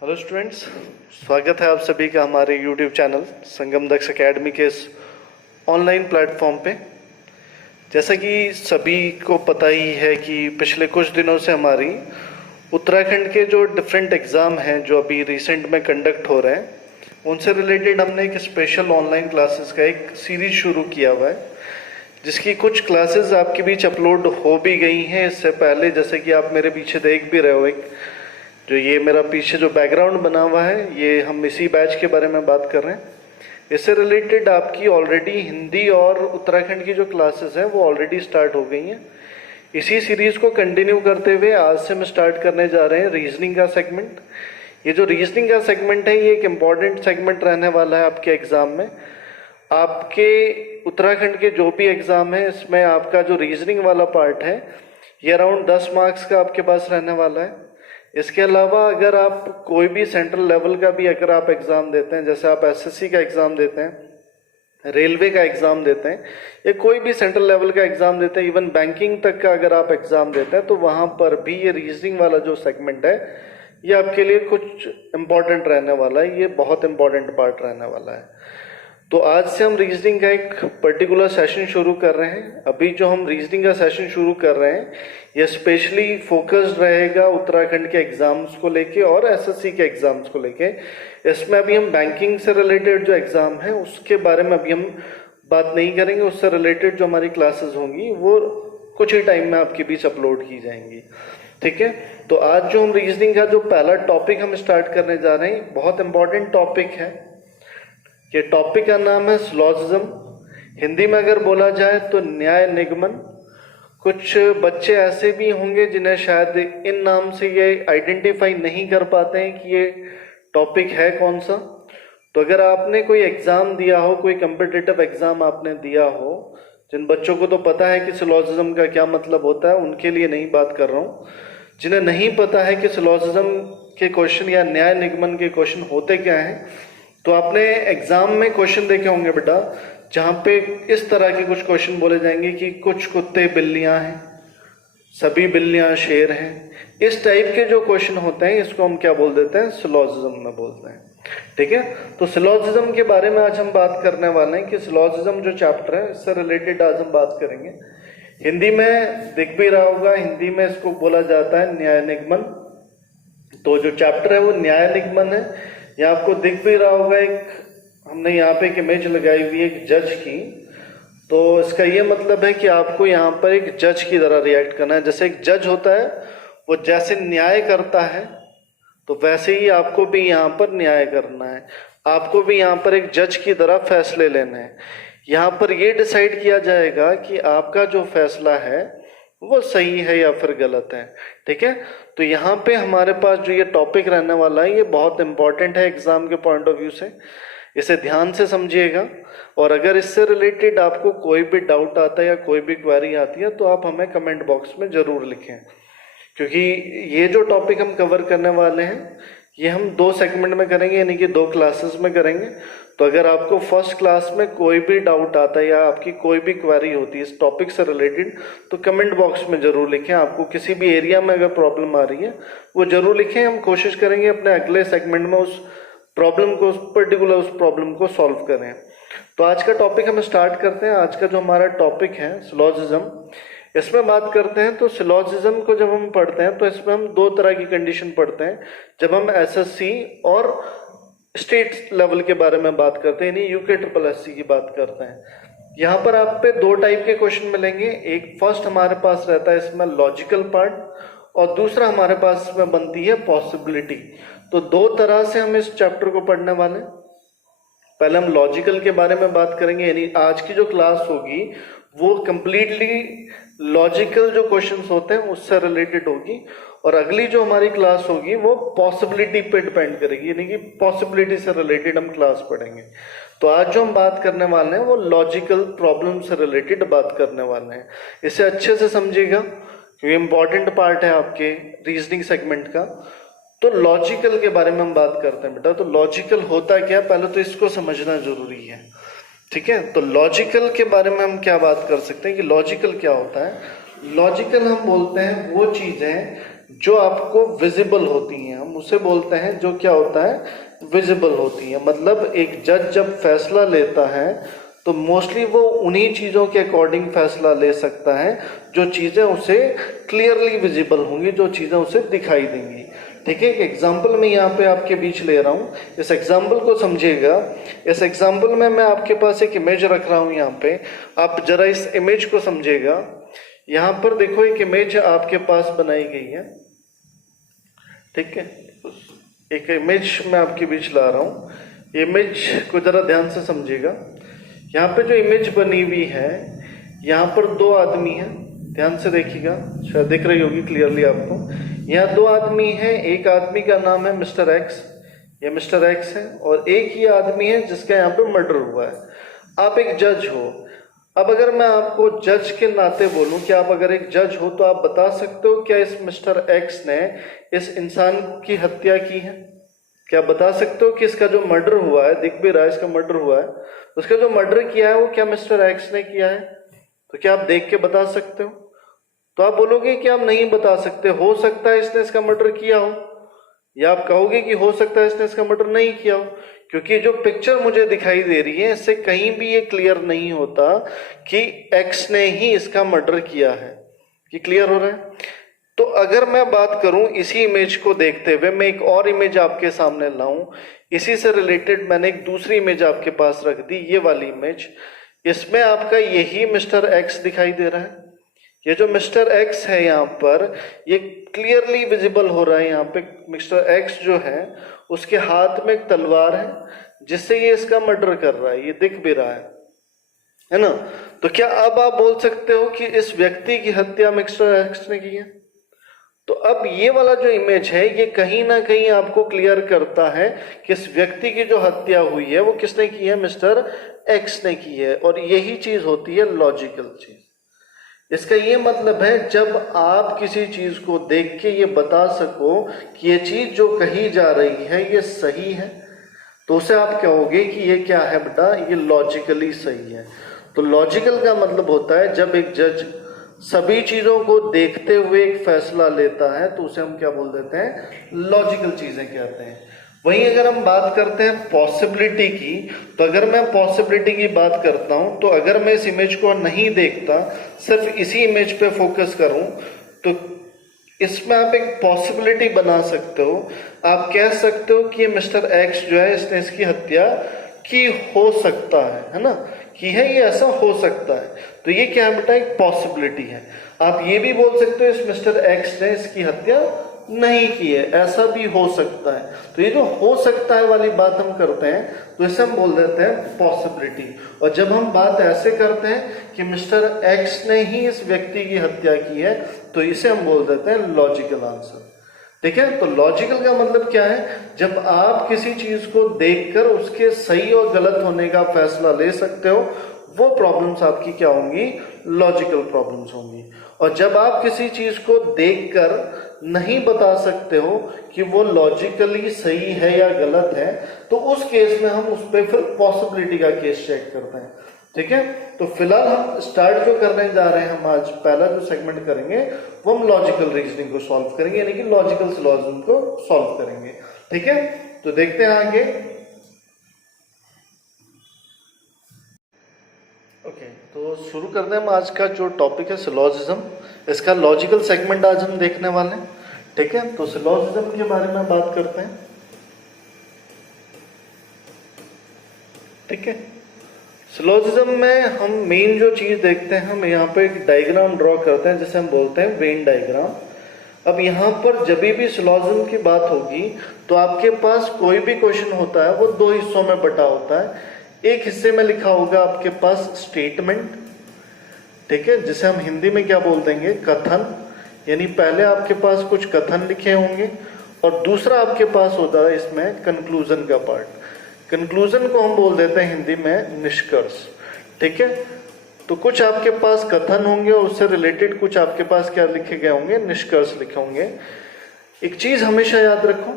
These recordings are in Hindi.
हेलो स्टूडेंट्स, स्वागत है आप सभी का हमारे यूट्यूब चैनल संगम दक्ष एकेडमी के इस ऑनलाइन प्लेटफॉर्म पे। जैसा कि सभी को पता ही है कि पिछले कुछ दिनों से हमारी उत्तराखंड के जो डिफरेंट एग्ज़ाम हैं जो अभी रिसेंट में कंडक्ट हो रहे हैं, उनसे रिलेटेड हमने एक स्पेशल ऑनलाइन क्लासेस का एक सीरीज शुरू किया हुआ है, जिसकी कुछ क्लासेस आपके बीच अपलोड हो भी गई हैं इससे पहले। जैसे कि आप मेरे पीछे देख भी रहे हो, एक जो ये मेरा पीछे जो बैकग्राउंड बना हुआ है, ये हम इसी बैच के बारे में बात कर रहे हैं। इससे रिलेटेड आपकी ऑलरेडी हिंदी और उत्तराखंड की जो क्लासेस हैं वो ऑलरेडी स्टार्ट हो गई हैं। इसी सीरीज़ को कंटिन्यू करते हुए आज से हम स्टार्ट करने जा रहे हैं रीजनिंग का सेगमेंट। ये जो रीजनिंग का सेगमेंट है, ये एक इम्पॉर्टेंट सेगमेंट रहने वाला है आपके एग्ज़ाम में। आपके उत्तराखंड के जो भी एग्ज़ाम है, इसमें आपका जो रीजनिंग वाला पार्ट है ये अराउंड 10 मार्क्स का आपके पास रहने वाला है। इसके अलावा अगर आप कोई भी सेंट्रल लेवल का भी अगर आप एग्ज़ाम देते हैं, जैसे आप एसएससी का एग्ज़ाम देते हैं, रेलवे का एग्ज़ाम देते हैं, या कोई भी सेंट्रल लेवल का एग्ज़ाम देते हैं, इवन बैंकिंग तक का अगर आप एग्ज़ाम देते हैं, तो वहाँ पर भी ये रीजनिंग वाला जो सेगमेंट है ये आपके लिए कुछ इम्पॉर्टेंट रहने वाला है। ये बहुत इम्पॉर्टेंट पार्ट रहने वाला है। तो आज से हम रीजनिंग का एक पर्टिकुलर सेशन शुरू कर रहे हैं। अभी जो हम रीजनिंग का सेशन शुरू कर रहे हैं ये स्पेशली फोकस्ड रहेगा उत्तराखंड के एग्ज़ाम्स को लेके और एसएससी के एग्ज़ाम्स को लेके। इसमें अभी हम बैंकिंग से रिलेटेड जो एग्ज़ाम है उसके बारे में अभी हम बात नहीं करेंगे। उससे रिलेटेड जो हमारी क्लासेस होंगी वो कुछ ही टाइम में आपके बीच अपलोड की जाएंगी, ठीक है। तो आज जो हम रीजनिंग का जो पहला टॉपिक हम स्टार्ट करने जा रहे हैं, बहुत इंपॉर्टेंट टॉपिक है। ये टॉपिक का नाम है सिलोजिज्म। हिंदी में अगर बोला जाए तो न्याय निगमन। कुछ बच्चे ऐसे भी होंगे जिन्हें शायद इन नाम से ये आइडेंटिफाई नहीं कर पाते हैं कि ये टॉपिक है कौन सा। तो अगर आपने कोई एग्ज़ाम दिया हो, कोई कम्पिटिटिव एग्ज़ाम आपने दिया हो, जिन बच्चों को तो पता है कि सिलोजिज्म का क्या मतलब होता है, उनके लिए नहीं बात कर रहा हूँ। जिन्हें नहीं पता है कि सिलोजिज्म के क्वेश्चन या न्याय निगमन के क्वेश्चन होते क्या हैं, तो आपने एग्जाम में क्वेश्चन देखे होंगे बेटा, जहाँ पे इस तरह के कुछ क्वेश्चन बोले जाएंगे कि कुछ कुत्ते बिल्लियां हैं, सभी बिल्लियां शेर हैं। इस टाइप के जो क्वेश्चन होते हैं इसको हम क्या बोल देते हैं, सिलोजिज्म में बोलते हैं, ठीक है। तो सिलोजिज्म के बारे में आज हम बात करने वाले हैं कि सिलोजिज्म जो चैप्टर है इससे रिलेटेड आज हम बात करेंगे। हिंदी में दिख भी रहा होगा, हिंदी में इसको बोला जाता है न्याय निगमन। तो जो चैप्टर है वो न्याय निगमन है। यहाँ आपको दिख भी रहा होगा, एक हमने यहाँ पे एक इमेज लगाई हुई है एक जज की। तो इसका ये मतलब है कि आपको यहाँ पर एक जज की तरह रिएक्ट करना है। जैसे एक जज होता है वो जैसे न्याय करता है, तो वैसे ही आपको भी यहाँ पर न्याय करना है। आपको भी यहाँ पर एक जज की तरह फैसले लेने हैं। यहाँ पर ये डिसाइड किया जाएगा कि आपका जो फैसला है वो सही है या फिर गलत है, ठीक है। तो यहाँ पे हमारे पास जो ये टॉपिक रहने वाला है ये बहुत इंपॉर्टेंट है एग्जाम के पॉइंट ऑफ व्यू से। इसे ध्यान से समझिएगा, और अगर इससे रिलेटेड आपको कोई भी डाउट आता है या कोई भी क्वेरी आती है तो आप हमें कमेंट बॉक्स में ज़रूर लिखें, क्योंकि ये जो टॉपिक हम कवर करने वाले हैं ये हम 2 सेगमेंट में करेंगे, यानी कि 2 क्लासेस में करेंगे। तो अगर आपको फर्स्ट क्लास में कोई भी डाउट आता है या आपकी कोई भी क्वेरी होती है इस टॉपिक से रिलेटेड, तो कमेंट बॉक्स में ज़रूर लिखें। आपको किसी भी एरिया में अगर प्रॉब्लम आ रही है वो ज़रूर लिखें। हम कोशिश करेंगे अपने अगले सेगमेंट में उस प्रॉब्लम को, उस प्रॉब्लम को सॉल्व करें। तो आज का टॉपिक हम स्टार्ट करते हैं। आज का जो हमारा टॉपिक है सिलोजिज्म, इसमें बात करते हैं। तो सिलोजिज्म को जब हम पढ़ते हैं तो इसमें हम 2 तरह की कंडीशन पढ़ते हैं। जब हम एसएससी और स्टेट लेवल के बारे में बात करते हैं, यानी यूके की बात करते हैं, यहाँ पर आप पे 2 टाइप के क्वेश्चन मिलेंगे। एक फर्स्ट हमारे पास रहता है इसमें लॉजिकल पार्ट, और दूसरा हमारे पास इसमें बनती है पॉसिबिलिटी। तो 2 तरह से हम इस चैप्टर को पढ़ने वाले हैं। पहले हम लॉजिकल के बारे में बात करेंगे, यानी आज की जो क्लास होगी वो कंप्लीटली लॉजिकल जो क्वेश्चंस होते हैं उससे रिलेटेड होगी, और अगली जो हमारी क्लास होगी वो पॉसिबिलिटी पे डिपेंड करेगी, यानी कि पॉसिबिलिटी से रिलेटेड हम क्लास पढ़ेंगे। तो आज जो हम बात करने वाले हैं वो लॉजिकल प्रॉब्लम से रिलेटेड बात करने वाले हैं। इसे अच्छे से समझिएगा क्योंकि इम्पॉर्टेंट पार्ट है आपके रीजनिंग सेगमेंट का। तो लॉजिकल के बारे में हम बात करते हैं बेटा। तो लॉजिकल होता क्या, पहले तो इसको समझना जरूरी है, ठीक है। तो लॉजिकल के बारे में हम क्या बात कर सकते हैं कि लॉजिकल क्या होता है। लॉजिकल हम बोलते हैं वो चीज़ है जो आपको विजिबल होती हैं, हम उसे बोलते हैं जो क्या होता है, विजिबल होती है। मतलब एक जज जब फैसला लेता है तो मोस्टली वो उन्हीं चीज़ों के अकॉर्डिंग फैसला ले सकता है जो चीज़ें उसे क्लियरली विजिबल होंगी, जो चीज़ें उसे दिखाई देंगी। ठीक है, एक एग्जाम्पल मैं यहाँ पे आपके बीच ले रहा हूँ, इस एग्जाम्पल को समझिएगा। इस एग्जाम्पल में मैं आपके पास एक इमेज रख रहा हूँ यहाँ पे, आप जरा इस इमेज को समझिएगा। यहाँ पर देखो एक इमेज आपके पास बनाई गई है, ठीक है, एक इमेज मैं आपके बीच ला रहा हूँ, इमेज को जरा ध्यान से समझिएगा। यहाँ पे जो इमेज बनी हुई है, यहाँ पर दो आदमी हैं, ध्यान से देखिएगा, शायद दिख रही होगी क्लियरली आपको। यहाँ दो आदमी हैं, एक आदमी का नाम है मिस्टर एक्स, ये मिस्टर एक्स है, और एक ही आदमी है जिसका यहाँ पे मर्डर हुआ है। आप एक जज हो। अब अगर मैं आपको जज के नाते बोलूं कि आप अगर एक जज हो तो आप बता सकते हो क्या इस मिस्टर एक्स ने इस इंसान की हत्या की है? क्या बता सकते हो कि इसका जो मर्डर हुआ है, दिख भी रहा है इसका मर्डर हुआ है, उसका जो मर्डर किया है वो क्या मिस्टर एक्स ने किया है? तो क्या आप देख के बता सकते हो? तो आप बोलोगे कि आप नहीं बता सकते, हो सकता है इसने इसका मर्डर किया हो, या आप कहोगे कि हो सकता है इसने इसका मर्डर नहीं किया हो, क्योंकि जो पिक्चर मुझे दिखाई दे रही है इससे कहीं भी ये क्लियर नहीं होता कि एक्स ने ही इसका मर्डर किया है। ये क्लियर हो रहा है? तो अगर मैं बात करूं इसी इमेज को देखते हुए, मैं एक और इमेज आपके सामने लाऊं, इसी से रिलेटेड मैंने एक दूसरी इमेज आपके पास रख दी, ये वाली इमेज। इसमें आपका यही मिस्टर एक्स दिखाई दे रहा है। ये जो मिस्टर एक्स है यहाँ पर, ये क्लियरली विजिबल हो रहा है। यहाँ पे मिस्टर एक्स जो है उसके हाथ में एक तलवार है जिससे ये इसका मर्डर कर रहा है, ये दिख भी रहा है ना? तो क्या अब आप बोल सकते हो कि इस व्यक्ति की हत्या मिस्टर एक्स ने की है? तो अब ये वाला जो इमेज है ये कहीं ना कहीं आपको क्लियर करता है कि इस व्यक्ति की जो हत्या हुई है वो किसने की है, मिस्टर एक्स ने की है। और यही चीज होती है लॉजिकल चीज। इसका ये मतलब है जब आप किसी चीज को देख के ये बता सको कि ये चीज जो कही जा रही है ये सही है, तो उसे आप कहोगे कि ये क्या है बेटा, ये लॉजिकली सही है। तो लॉजिकल का मतलब होता है जब एक जज सभी चीजों को देखते हुए एक फैसला लेता है तो उसे हम क्या बोल देते हैं, लॉजिकल चीजें कहते हैं। वहीं अगर हम बात करते हैं पॉसिबिलिटी की, तो अगर मैं पॉसिबिलिटी की बात करता हूं तो अगर मैं इस इमेज को नहीं देखता, सिर्फ इसी इमेज पे फोकस करूं, तो इसमें आप एक पॉसिबिलिटी बना सकते हो। आप कह सकते हो कि ये मिस्टर एक्स जो है इसने इसकी हत्या की हो सकता है ना, कि है ये ऐसा हो सकता है। तो ये क्या है बेटा, एक पॉसिबिलिटी है। आप ये भी बोल सकते हो इस मिस्टर एक्स ने इसकी हत्या नहीं की है, ऐसा भी हो सकता है। तो ये जो हो सकता है वाली बात हम करते हैं तो इसे हम बोल देते हैं पॉसिबिलिटी। और जब हम बात ऐसे करते हैं कि मिस्टर एक्स ने ही इस व्यक्ति की हत्या की है तो इसे हम बोल देते हैं लॉजिकल आंसर। ठीक है, तो लॉजिकल का मतलब क्या है, जब आप किसी चीज को देखकर उसके सही और गलत होने का फैसला ले सकते हो, वो प्रॉब्लम्स आपकी क्या होंगी, लॉजिकल प्रॉब्लम्स होंगी। और जब आप किसी चीज को देखकर नहीं बता सकते हो कि वो लॉजिकली सही है या गलत है, तो उस केस में हम उस पर फिर पॉसिबिलिटी का केस चेक करते हैं। ठीक है, तो फिलहाल हम स्टार्ट जो करने जा रहे हैं, हम आज पहला जो सेगमेंट करेंगे वो हम लॉजिकल रीजनिंग को सॉल्व करेंगे, यानी कि लॉजिकल सिलोजिज्म को सॉल्व करेंगे। ठीक है, तो देखते हैं आगे। ओके, तो शुरू करते हैं हम आज का जो टॉपिक है सिलोजिज्म। इसका लॉजिकल सेगमेंट आज हम देखने वाले हैं। ठीक है, तो सिलोजिज्म के बारे में बात करते हैं। ठीक है, सिलोजिज्म में हम मेन जो चीज देखते हैं, हम यहाँ पे एक डायग्राम ड्रॉ करते हैं जिसे हम बोलते हैं वेन डायग्राम। अब यहाँ पर जब भी सिलोजिज्म की बात होगी तो आपके पास कोई भी क्वेश्चन होता है वो दो हिस्सों में बटा होता है। एक हिस्से में लिखा होगा आपके पास स्टेटमेंट, ठीक है, जिसे हम हिंदी में क्या बोल देंगे, कथन, यानी पहले आपके पास कुछ कथन लिखे होंगे, और दूसरा आपके पास होता है इसमें कंक्लूजन का पार्ट। कंक्लूजन को हम बोल देते हैं हिंदी में निष्कर्ष। ठीक है, तो कुछ आपके पास कथन होंगे और उससे रिलेटेड कुछ आपके पास क्या लिखे गए होंगे, निष्कर्ष लिखे होंगे। एक चीज हमेशा याद रखो,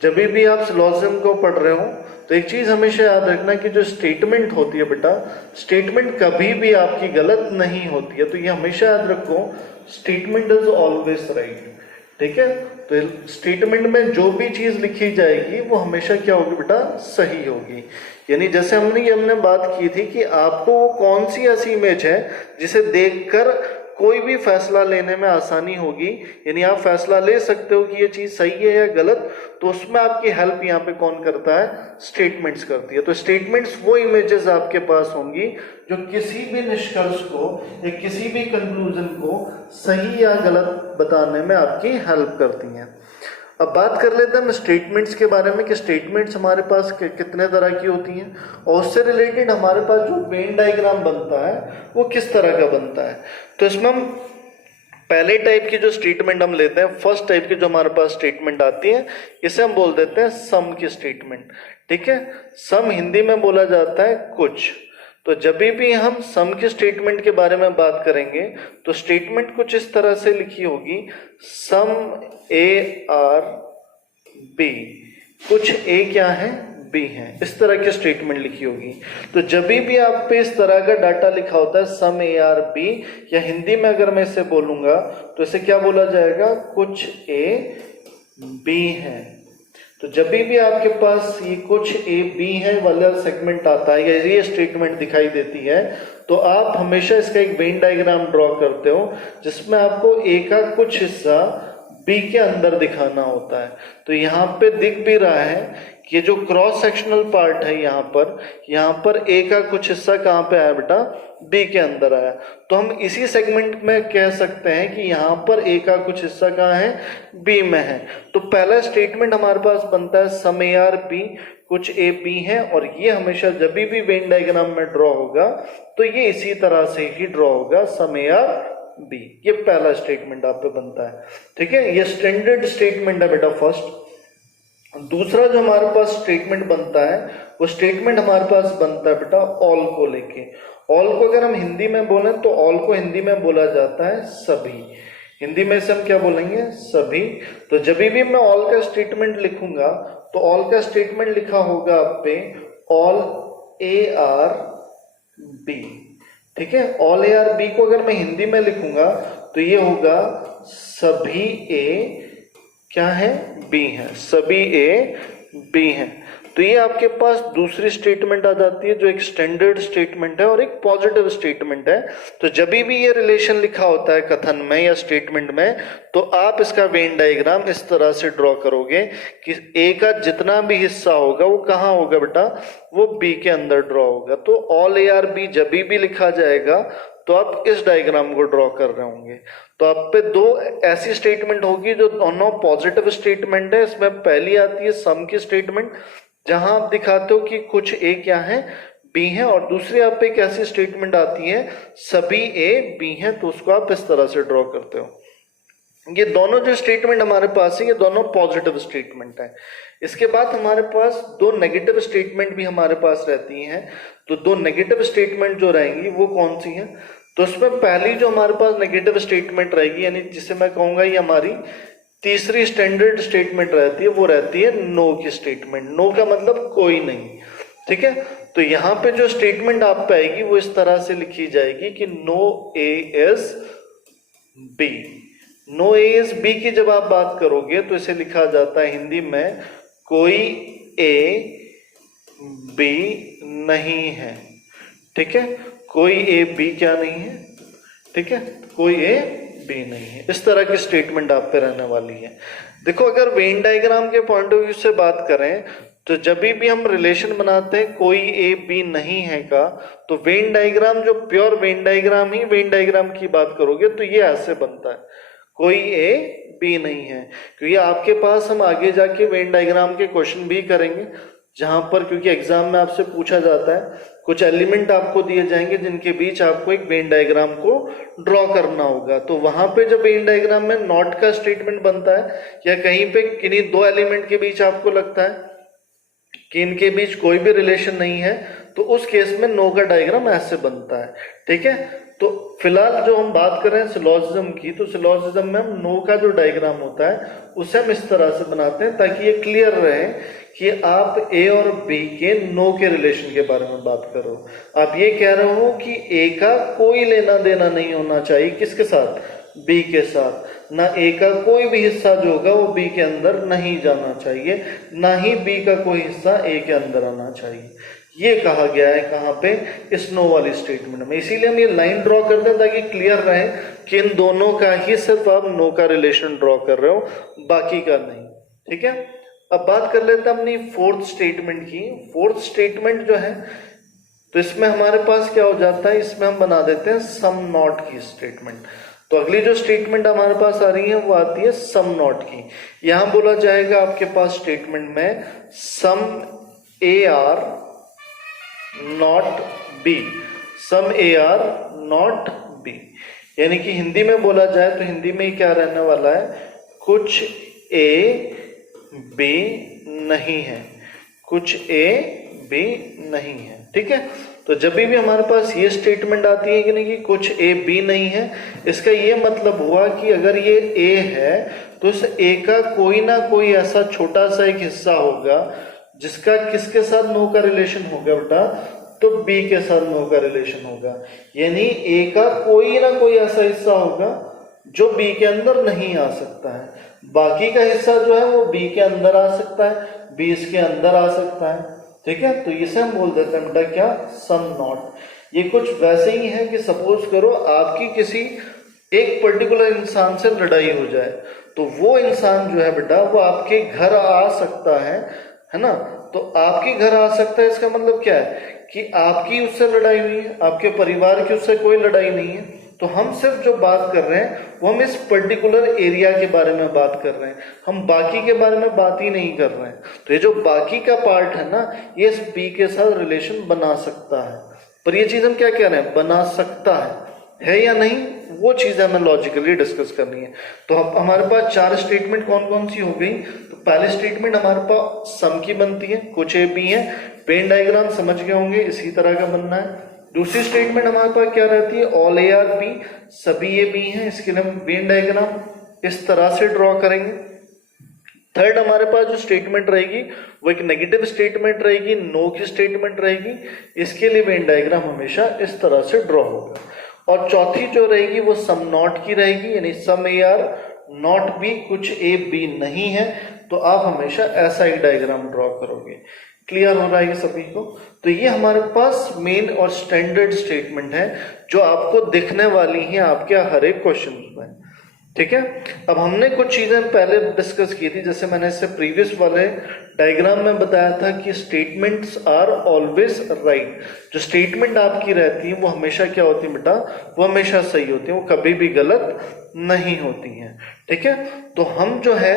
जब भी आप सिलोजिज्म को पढ़ रहे हो तो एक चीज हमेशा याद रखना कि जो स्टेटमेंट होती है बेटा, स्टेटमेंट कभी भी आपकी गलत नहीं होती है। तो ये हमेशा याद रखो, स्टेटमेंट इज ऑलवेज राइट। ठीक है। तो स्टेटमेंट में जो भी चीज लिखी जाएगी वो हमेशा क्या होगी बेटा, सही होगी। यानी जैसे हमने बात की थी कि आपको कौन सी ऐसी इमेज है जिसे देखकर कोई भी फैसला लेने में आसानी होगी, यानी आप फैसला ले सकते हो कि ये चीज सही है या गलत, तो उसमें आपकी हेल्प यहाँ पे कौन करता है, स्टेटमेंट्स करती है। तो स्टेटमेंट्स वो इमेजेस आपके पास होंगी जो किसी भी निष्कर्ष को या किसी भी कंक्लूजन को सही या गलत बताने में आपकी हेल्प करती हैं। अब बात कर लेते हैं हम स्टेटमेंट्स के बारे में कि स्टेटमेंट्स हमारे पास कितने तरह की होती हैं और उससे रिलेटेड हमारे पास जो वेन डायग्राम बनता है वो किस तरह का बनता है। तो इसमें हम पहले टाइप की जो स्टेटमेंट हम लेते हैं, फर्स्ट टाइप की जो हमारे पास स्टेटमेंट आती है, इसे हम बोल देते हैं सम की स्टेटमेंट। ठीक है, सम हिंदी में बोला जाता है कुछ। तो जब भी हम सम की स्टेटमेंट के बारे में बात करेंगे तो स्टेटमेंट कुछ इस तरह से लिखी होगी, सम ए आर बी, कुछ ए क्या है, बी है, इस तरह की स्टेटमेंट लिखी होगी। तो जब भी आप पे इस तरह का डाटा लिखा होता है सम ए आर बी, या हिंदी में अगर मैं इसे बोलूंगा तो इसे क्या बोला जाएगा, कुछ ए बी है। तो जब भी आपके पास ये कुछ ए बी है वाला सेगमेंट आता है या ये स्टेटमेंट दिखाई देती है, तो आप हमेशा इसका एक वेन डायग्राम ड्रॉ करते हो जिसमें आपको ए का कुछ हिस्सा बी के अंदर दिखाना होता है। तो यहाँ पे दिख भी रहा है कि ये जो क्रॉस सेक्शनल पार्ट है यहाँ पर ए का कुछ हिस्सा कहाँ पे आया बेटा, बी के अंदर आया। तो हम इसी सेगमेंट में कह सकते हैं कि यहाँ पर ए का कुछ हिस्सा कहाँ है, बी में है। तो पहला स्टेटमेंट हमारे पास बनता है सम ए आर बी, कुछ ए बी है, और ये हमेशा जब भी वेन डायग्राम में ड्रॉ होगा तो ये इसी तरह से ही ड्रॉ होगा, सम ए आर बी। ये पहला स्टेटमेंट आप पे बनता है। ठीक है, ये स्टैंडर्ड स्टेटमेंट है बेटा फर्स्ट। दूसरा जो हमारे पास स्टेटमेंट बनता है वो स्टेटमेंट हमारे पास बनता है बेटा ऑल को लेके। ऑल को अगर हम हिंदी में बोलें तो ऑल को हिंदी में बोला जाता है सभी। हिंदी में से हम क्या बोलेंगे, सभी। तो जब भी मैं ऑल का स्टेटमेंट लिखूंगा तो ऑल का स्टेटमेंट लिखा होगा आप पे ऑल ए आर बी। ठीक है, ऑल ए आर बी को अगर मैं हिंदी में लिखूंगा तो ये होगा सभी ए क्या है, बी है, सभी ए बी है। तो ये आपके पास दूसरी स्टेटमेंट आ जाती है जो एक स्टैंडर्ड स्टेटमेंट है और एक पॉजिटिव स्टेटमेंट है। तो जब भी ये रिलेशन लिखा होता है कथन में या स्टेटमेंट में तो आप इसका वेन डायग्राम इस तरह से ड्रॉ करोगे कि ए का जितना भी हिस्सा होगा वो कहाँ होगा बेटा, वो बी के अंदर ड्रॉ होगा। तो ऑल ए आर बी जब भी लिखा जाएगा तो आप इस डायग्राम को ड्रॉ कर रहे होंगे। तो आप पे दो ऐसी स्टेटमेंट होगी जो दोनों पॉजिटिव स्टेटमेंट है। इसमें पहली आती है सम की स्टेटमेंट जहां आप दिखाते हो कि कुछ ए क्या है, बी है, और दूसरी आप पे एक ऐसी स्टेटमेंट आती है सभी ए बी है, तो उसको आप इस तरह से ड्रॉ करते हो। ये दोनों जो स्टेटमेंट हमारे पास है ये दोनों पॉजिटिव स्टेटमेंट है। इसके बाद हमारे पास दो नेगेटिव स्टेटमेंट भी हमारे पास रहती हैं। तो दो नेगेटिव स्टेटमेंट जो रहेंगी वो कौन सी हैं, तो उसमें पहली जो हमारे पास नेगेटिव स्टेटमेंट रहेगी, यानी जिसे मैं कहूंगा ये हमारी तीसरी स्टैंडर्ड स्टेटमेंट रहती है, वो रहती है नो की स्टेटमेंट। नो का मतलब कोई नहीं। ठीक है, तो यहाँ पे जो स्टेटमेंट आप पे आएगी वो इस तरह से लिखी जाएगी कि no A is B. No A is B की जब आप बात करोगे तो इसे लिखा जाता है हिंदी में कोई ए बी नहीं है। ठीक है, कोई ए बी क्या नहीं है, ठीक है, कोई ए बी नहीं है। इस तरह की स्टेटमेंट आप पे रहने वाली है। देखो, अगर वेन डायग्राम के पॉइंट ऑफ व्यू से बात करें तो जब भी हम रिलेशन बनाते हैं कोई ए बी नहीं है का, तो वेन डायग्राम जो प्योर वेन डायग्राम ही वेन डायग्राम की बात करोगे तो ये ऐसे बनता है, कोई ए बी नहीं है। क्योंकि आपके पास हम आगे जाके वेन डायग्राम के क्वेश्चन भी करेंगे जहां पर, क्योंकि एग्जाम में आपसे पूछा जाता है, कुछ एलिमेंट आपको दिए जाएंगे जिनके बीच आपको एक वेन डायग्राम को ड्रॉ करना होगा। तो वहां पे जब वेन डायग्राम में नॉट का स्टेटमेंट बनता है या कहीं पे किन्हीं दो एलिमेंट के बीच आपको लगता है कि इनके बीच कोई भी रिलेशन नहीं है, तो उस केस में नो का डायग्राम ऐसे बनता है। ठीक है, तो फिलहाल जो हम बात कर रहे हैं सिलोजिज्म की, तो सिलोजिज्म में हम नो का जो डायग्राम होता है उसे हम इस तरह से बनाते हैं ताकि ये क्लियर रहे कि आप ए और बी के नो के रिलेशन के बारे में बात करो। आप ये कह रहे हो कि ए का कोई लेना देना नहीं होना चाहिए किसके साथ, बी के साथ। ना ए का कोई भी हिस्सा जो होगा वो बी के अंदर नहीं जाना चाहिए, ना ही बी का कोई हिस्सा ए के अंदर आना चाहिए। ये कहा गया है कहाँ पे, इस नो वाली स्टेटमेंट में। इसीलिए हम ये लाइन ड्रॉ करते हैं ताकि क्लियर रहे कि इन दोनों का ही सिर्फ आप नो का रिलेशन ड्रॉ कर रहे हो, बाकी का नहीं। ठीक है, अब बात कर लेते हैं अपनी फोर्थ स्टेटमेंट की। फोर्थ स्टेटमेंट जो है तो इसमें हमारे पास क्या हो जाता है, इसमें हम बना देते हैं सम नॉट की स्टेटमेंट। तो अगली जो स्टेटमेंट हमारे पास आ रही है वो आती है सम नॉट की। यहां बोला जाएगा आपके पास स्टेटमेंट में some A are not B, some A are not B, यानी कि हिंदी में बोला जाए तो हिंदी में ही क्या रहने वाला है, कुछ ए बी नहीं है, कुछ ए बी नहीं है। ठीक है, तो जब भी हमारे पास ये स्टेटमेंट आती है कि नहीं कि कुछ ए बी नहीं है, इसका ये मतलब हुआ कि अगर ये ए है तो इस ए का कोई ना कोई ऐसा छोटा सा एक हिस्सा होगा जिसका किसके साथ नो का रिलेशन होगा बेटा, तो बी के साथ नो का रिलेशन होगा। यानी ए का कोई ना कोई ऐसा हिस्सा होगा जो बी के अंदर नहीं आ सकता है, बाकी का हिस्सा जो है वो बी के अंदर आ सकता है, बी इसके अंदर आ सकता है। ठीक है, तो इसे हम बोल देते हैं बेटा क्या, सम नॉट। ये कुछ वैसे ही है कि सपोज करो आपकी किसी एक पर्टिकुलर इंसान से लड़ाई हो जाए, तो वो इंसान जो है बेटा वो आपके घर आ सकता है ना। तो आपके घर आ सकता है, इसका मतलब क्या है कि आपकी उससे लड़ाई हुई है, आपके परिवार की उससे कोई लड़ाई नहीं है। तो हम सिर्फ जो बात कर रहे हैं वो हम इस पर्टिकुलर एरिया के बारे में बात कर रहे हैं, हम बाकी के बारे में बात ही नहीं कर रहे हैं। तो ये जो बाकी का पार्ट है ना, ये इस बी के साथ रिलेशन बना सकता है। पर ये चीज हम क्या कह रहे हैं, बना सकता है या नहीं, वो चीज हमें लॉजिकली डिस्कस करनी है। तो अब हमारे पास चार स्टेटमेंट कौन कौन सी हो गई। तो पहली स्टेटमेंट हमारे पास सम की बनती है, कुछ ए बी है, वेन डायग्राम समझ गए होंगे इसी तरह का बनना है। दूसरी स्टेटमेंट हमारे पास क्या रहती है, ऑल ए आर बी, सभी ए बी हैं, इसके लिए हम वेन डायग्राम इस तरह से ड्रॉ करेंगे। थर्ड हमारे पास जो स्टेटमेंट रहेगी वो एक नेगेटिव स्टेटमेंट रहेगी, नो की स्टेटमेंट रहेगी, इसके लिए वेन डायग्राम हमेशा इस तरह से ड्रॉ होगा। और चौथी जो रहेगी वो सम नॉट की रहेगी, यानी सम ए आर नॉट बी, कुछ ए बी नहीं है, तो आप हमेशा ऐसा ही डायग्राम ड्रॉ करोगे। क्लियर हो रहा है ये सभी को। तो ये हमारे पास मेन और स्टैंडर्ड स्टेटमेंट है जो आपको दिखने वाली हैं आपके हर एक क्वेश्चन में। ठीक है, अब हमने कुछ चीजें पहले डिस्कस की थी, जैसे मैंने इससे प्रीवियस वाले डायग्राम में बताया था कि स्टेटमेंट्स आर ऑलवेज राइट। जो स्टेटमेंट आपकी रहती है वो हमेशा क्या होती है बेटा, वो हमेशा सही होती है, वो कभी भी गलत नहीं होती हैं। ठीक है, तो हम जो है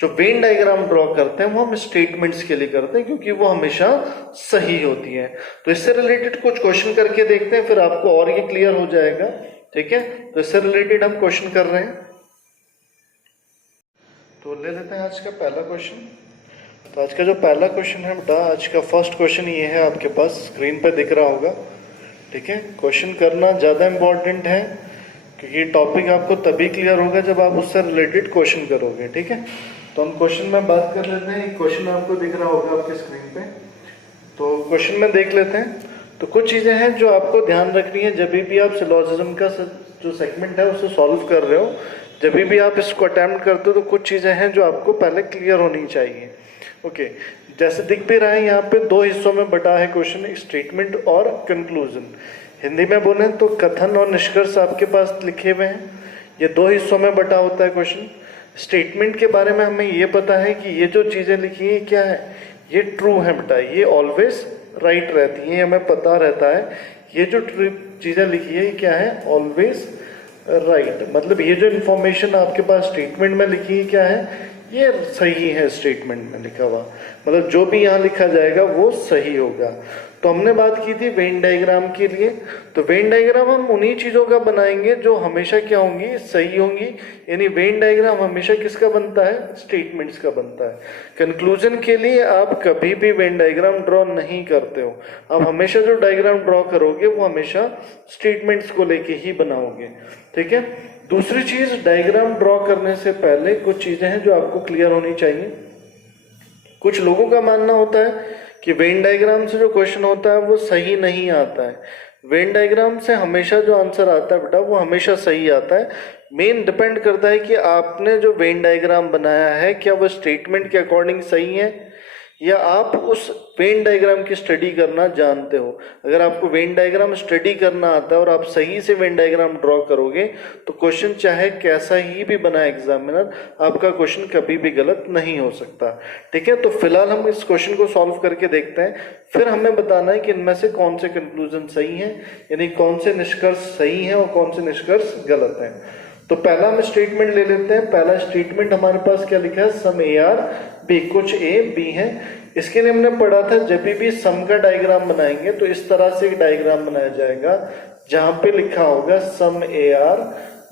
जो वेन डायग्राम ड्रॉ करते हैं वो हम स्टेटमेंट्स के लिए करते हैं क्योंकि वो हमेशा सही होती है। तो इससे रिलेटेड कुछ क्वेश्चन करके देखते हैं, फिर आपको और ये क्लियर हो जाएगा। ठीक है, तो इससे रिलेटेड हम क्वेश्चन कर रहे हैं, तो ले लेते हैं आज का पहला क्वेश्चन। तो आज का जो पहला क्वेश्चन है बेटा, आज का फर्स्ट क्वेश्चन ये है, आपके पास स्क्रीन पर दिख रहा होगा। ठीक है, क्वेश्चन करना ज़्यादा इम्पोर्टेंट है क्योंकि टॉपिक आपको तभी क्लियर होगा जब आप उससे रिलेटेड क्वेश्चन करोगे। ठीक है, तो हम क्वेश्चन में बात कर लेते हैं। क्वेश्चन आपको दिख रहा होगा आपके स्क्रीन पे, तो क्वेश्चन में देख लेते हैं। तो कुछ चीज़ें हैं जो आपको ध्यान रखनी है जब भी आप सिलोजिज्म का जो सेगमेंट है उसे सॉल्व कर रहे हो, जब भी आप इसको अटेम्प्ट करते हो, तो कुछ चीज़ें हैं जो आपको पहले क्लियर होनी चाहिए। ओके, जैसे दिख भी रहा है यहाँ पे दो हिस्सों में बटा है क्वेश्चन, स्टेटमेंट और कंक्लूजन। हिंदी में बोले तो कथन और निष्कर्ष आपके पास लिखे हुए हैं, ये दो हिस्सों में बटा होता है क्वेश्चन। स्टेटमेंट के बारे में हमें ये पता है कि ये जो चीज़ें लिखी है क्या है, ये ट्रू है बेटा, ये ऑलवेज राइट रहती है, हमें पता रहता है। ये जो चीज़ें लिखी है ये क्या है, ऑलवेज राइट। मतलब ये जो इन्फॉर्मेशन आपके पास स्टेटमेंट में लिखी है क्या है, ये सही है स्टेटमेंट में लिखा हुआ, मतलब जो भी यहाँ लिखा जाएगा वो सही होगा। तो हमने बात की थी वेन डायग्राम के लिए, तो वेन डायग्राम हम उन्हीं चीज़ों का बनाएंगे जो हमेशा क्या होंगी, सही होंगी। यानी वेन डायग्राम हमेशा किसका बनता है, स्टेटमेंट्स का बनता है। कंक्लूजन के लिए आप कभी भी वेन डायग्राम ड्रॉ नहीं करते हो, आप हमेशा जो डायग्राम ड्रॉ करोगे वो हमेशा स्टेटमेंट्स को लेके ही बनाओगे। ठीक है, दूसरी चीज, डायग्राम ड्रॉ करने से पहले कुछ चीजें हैं जो आपको क्लियर होनी चाहिए। कुछ लोगों का मानना होता है कि वेन डायग्राम से जो क्वेश्चन होता है वो सही नहीं आता है। वेन डायग्राम से हमेशा जो आंसर आता है बेटा वो हमेशा सही आता है। मेन डिपेंड करता है कि आपने जो वेन डायग्राम बनाया है क्या वो स्टेटमेंट के अकॉर्डिंग सही है, या आप उस वेन डायग्राम की स्टडी करना जानते हो। अगर आपको वेन डायग्राम स्टडी करना आता है और आप सही से वेन डायग्राम ड्रॉ करोगे तो क्वेश्चन चाहे कैसा ही भी बनाए एग्जामिनर, आपका क्वेश्चन कभी भी गलत नहीं हो सकता। ठीक है, तो फिलहाल हम इस क्वेश्चन को सॉल्व करके देखते हैं, फिर हमें बताना है कि इनमें से कौन से कंक्लूजन सही हैं, यानी कौन से निष्कर्ष सही हैं और कौन से निष्कर्ष गलत हैं। तो पहला हम स्टेटमेंट ले लेते हैं। पहला स्टेटमेंट हमारे पास क्या लिखा है, सम ए आर बी, कुछ ए बी है। इसके लिए हमने पढ़ा था जब भी सम का डायग्राम बनाएंगे तो इस तरह से एक डायग्राम बनाया जाएगा जहां पे लिखा होगा सम ए आर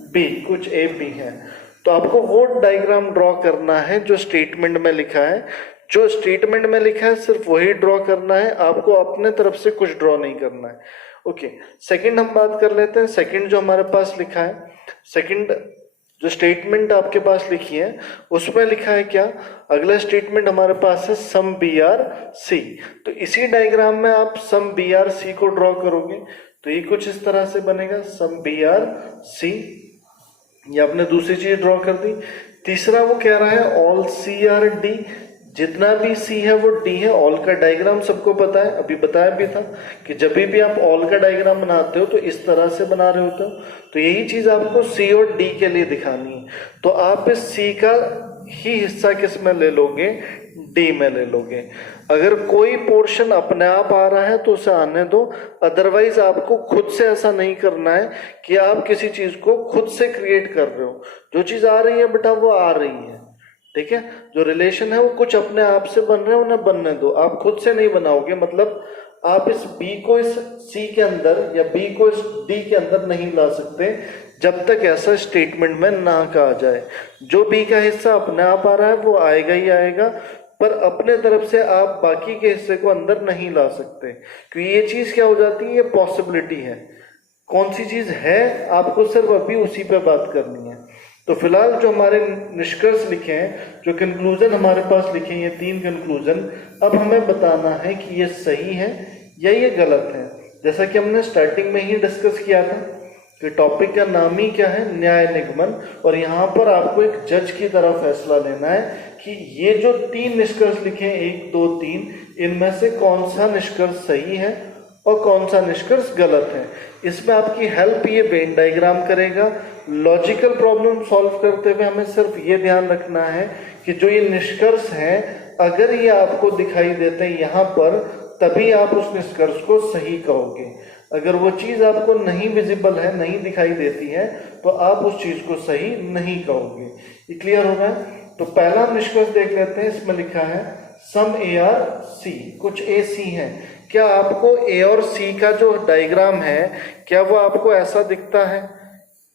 बी, कुछ ए बी है। तो आपको वो डायग्राम ड्रॉ करना है जो स्टेटमेंट में लिखा है। जो स्टेटमेंट में लिखा है सिर्फ वही ड्रॉ करना है, आपको अपने तरफ से कुछ ड्रॉ नहीं करना है। ओके, सेकंड हम बात कर लेते हैं। सेकंड जो हमारे पास लिखा है, सेकंड जो स्टेटमेंट आपके पास लिखी है उसमें लिखा है क्या, अगला स्टेटमेंट हमारे पास है सम बी आर सी। तो इसी डायग्राम में आप सम बी आर सी को ड्रॉ करोगे तो ये कुछ इस तरह से बनेगा, सम बी आर सी। ये आपने दूसरी चीज ड्रॉ कर दी। तीसरा वो कह रहा है ऑल सी आर डी, जितना भी सी है वो डी है। ऑल का डायग्राम सबको पता है, अभी बताया भी था कि जब भी आप ऑल का डायग्राम बनाते हो तो इस तरह से बना रहे होते हो। तो यही चीज आपको सी और डी के लिए दिखानी है। तो आप इस सी का ही हिस्सा किस में ले लोगे, डी में ले लोगे। अगर कोई पोर्शन अपने आप आ रहा है तो उसे आने दो, अदरवाइज आपको खुद से ऐसा नहीं करना है कि आप किसी चीज को खुद से क्रिएट कर रहे हो। जो चीज आ रही है बेटा वो आ रही है, ठीक है। जो रिलेशन है वो कुछ अपने आप से बन रहे हैं, उन्हें बनने दो, आप खुद से नहीं बनाओगे। मतलब आप इस बी को इस सी के अंदर या बी को इस डी के अंदर नहीं ला सकते जब तक ऐसा स्टेटमेंट में ना कहा जाए। जो बी का हिस्सा अपने आप आ रहा है वो आएगा ही आएगा, पर अपने तरफ से आप बाकी के हिस्से को अंदर नहीं ला सकते, क्योंकि ये चीज क्या हो जाती है, ये पॉसिबिलिटी है। कौन सी चीज है आपको सिर्फ अभी उसी पे बात करनी है। तो फिलहाल जो हमारे निष्कर्ष लिखे हैं, जो कंक्लूजन हमारे पास लिखे हैं, ये 3 कंक्लूजन, अब हमें बताना है कि ये सही है या ये गलत है। जैसा कि हमने स्टार्टिंग में ही डिस्कस किया था कि टॉपिक का नाम ही क्या है, न्याय निगमन, और यहाँ पर आपको एक जज की तरह फैसला लेना है कि ये जो 3 निष्कर्ष लिखे हैं, 1 2 3, इनमें से कौन सा निष्कर्ष सही है और कौन सा निष्कर्ष गलत है। इसमें आपकी हेल्प ये वेन डायग्राम करेगा। लॉजिकल प्रॉब्लम सॉल्व करते हुए हमें सिर्फ ये ध्यान रखना है कि जो ये निष्कर्ष हैं, अगर ये आपको दिखाई देते हैं यहाँ पर, तभी आप उस निष्कर्ष को सही कहोगे। अगर वो चीज आपको नहीं विजिबल है, नहीं दिखाई देती है, तो आप उस चीज को सही नहीं कहोगे। ये क्लियर हो रहा है? तो पहला निष्कर्ष देख लेते हैं। इसमें लिखा है सम ए आर सी, कुछ ए सी है। क्या आपको ए और सी का जो डायग्राम है, क्या वो आपको ऐसा दिखता है?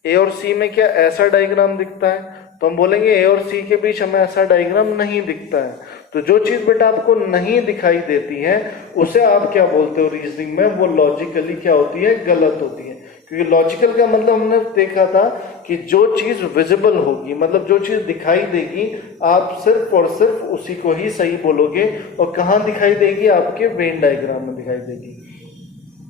ए और सी में क्या ऐसा डायग्राम दिखता है? तो हम बोलेंगे ए और सी के बीच हमें ऐसा डायग्राम नहीं दिखता है। तो जो चीज बेटा आपको नहीं दिखाई देती है उसे आप क्या बोलते हो रीजनिंग में, वो लॉजिकली क्या होती है, गलत होती है। क्योंकि लॉजिकल का मतलब हमने देखा था कि जो चीज विजिबल होगी, मतलब जो चीज दिखाई देगी, आप सिर्फ और सिर्फ उसी को ही सही बोलोगे। और कहाँ दिखाई देगी? आपके वेन डायग्राम में दिखाई देगी।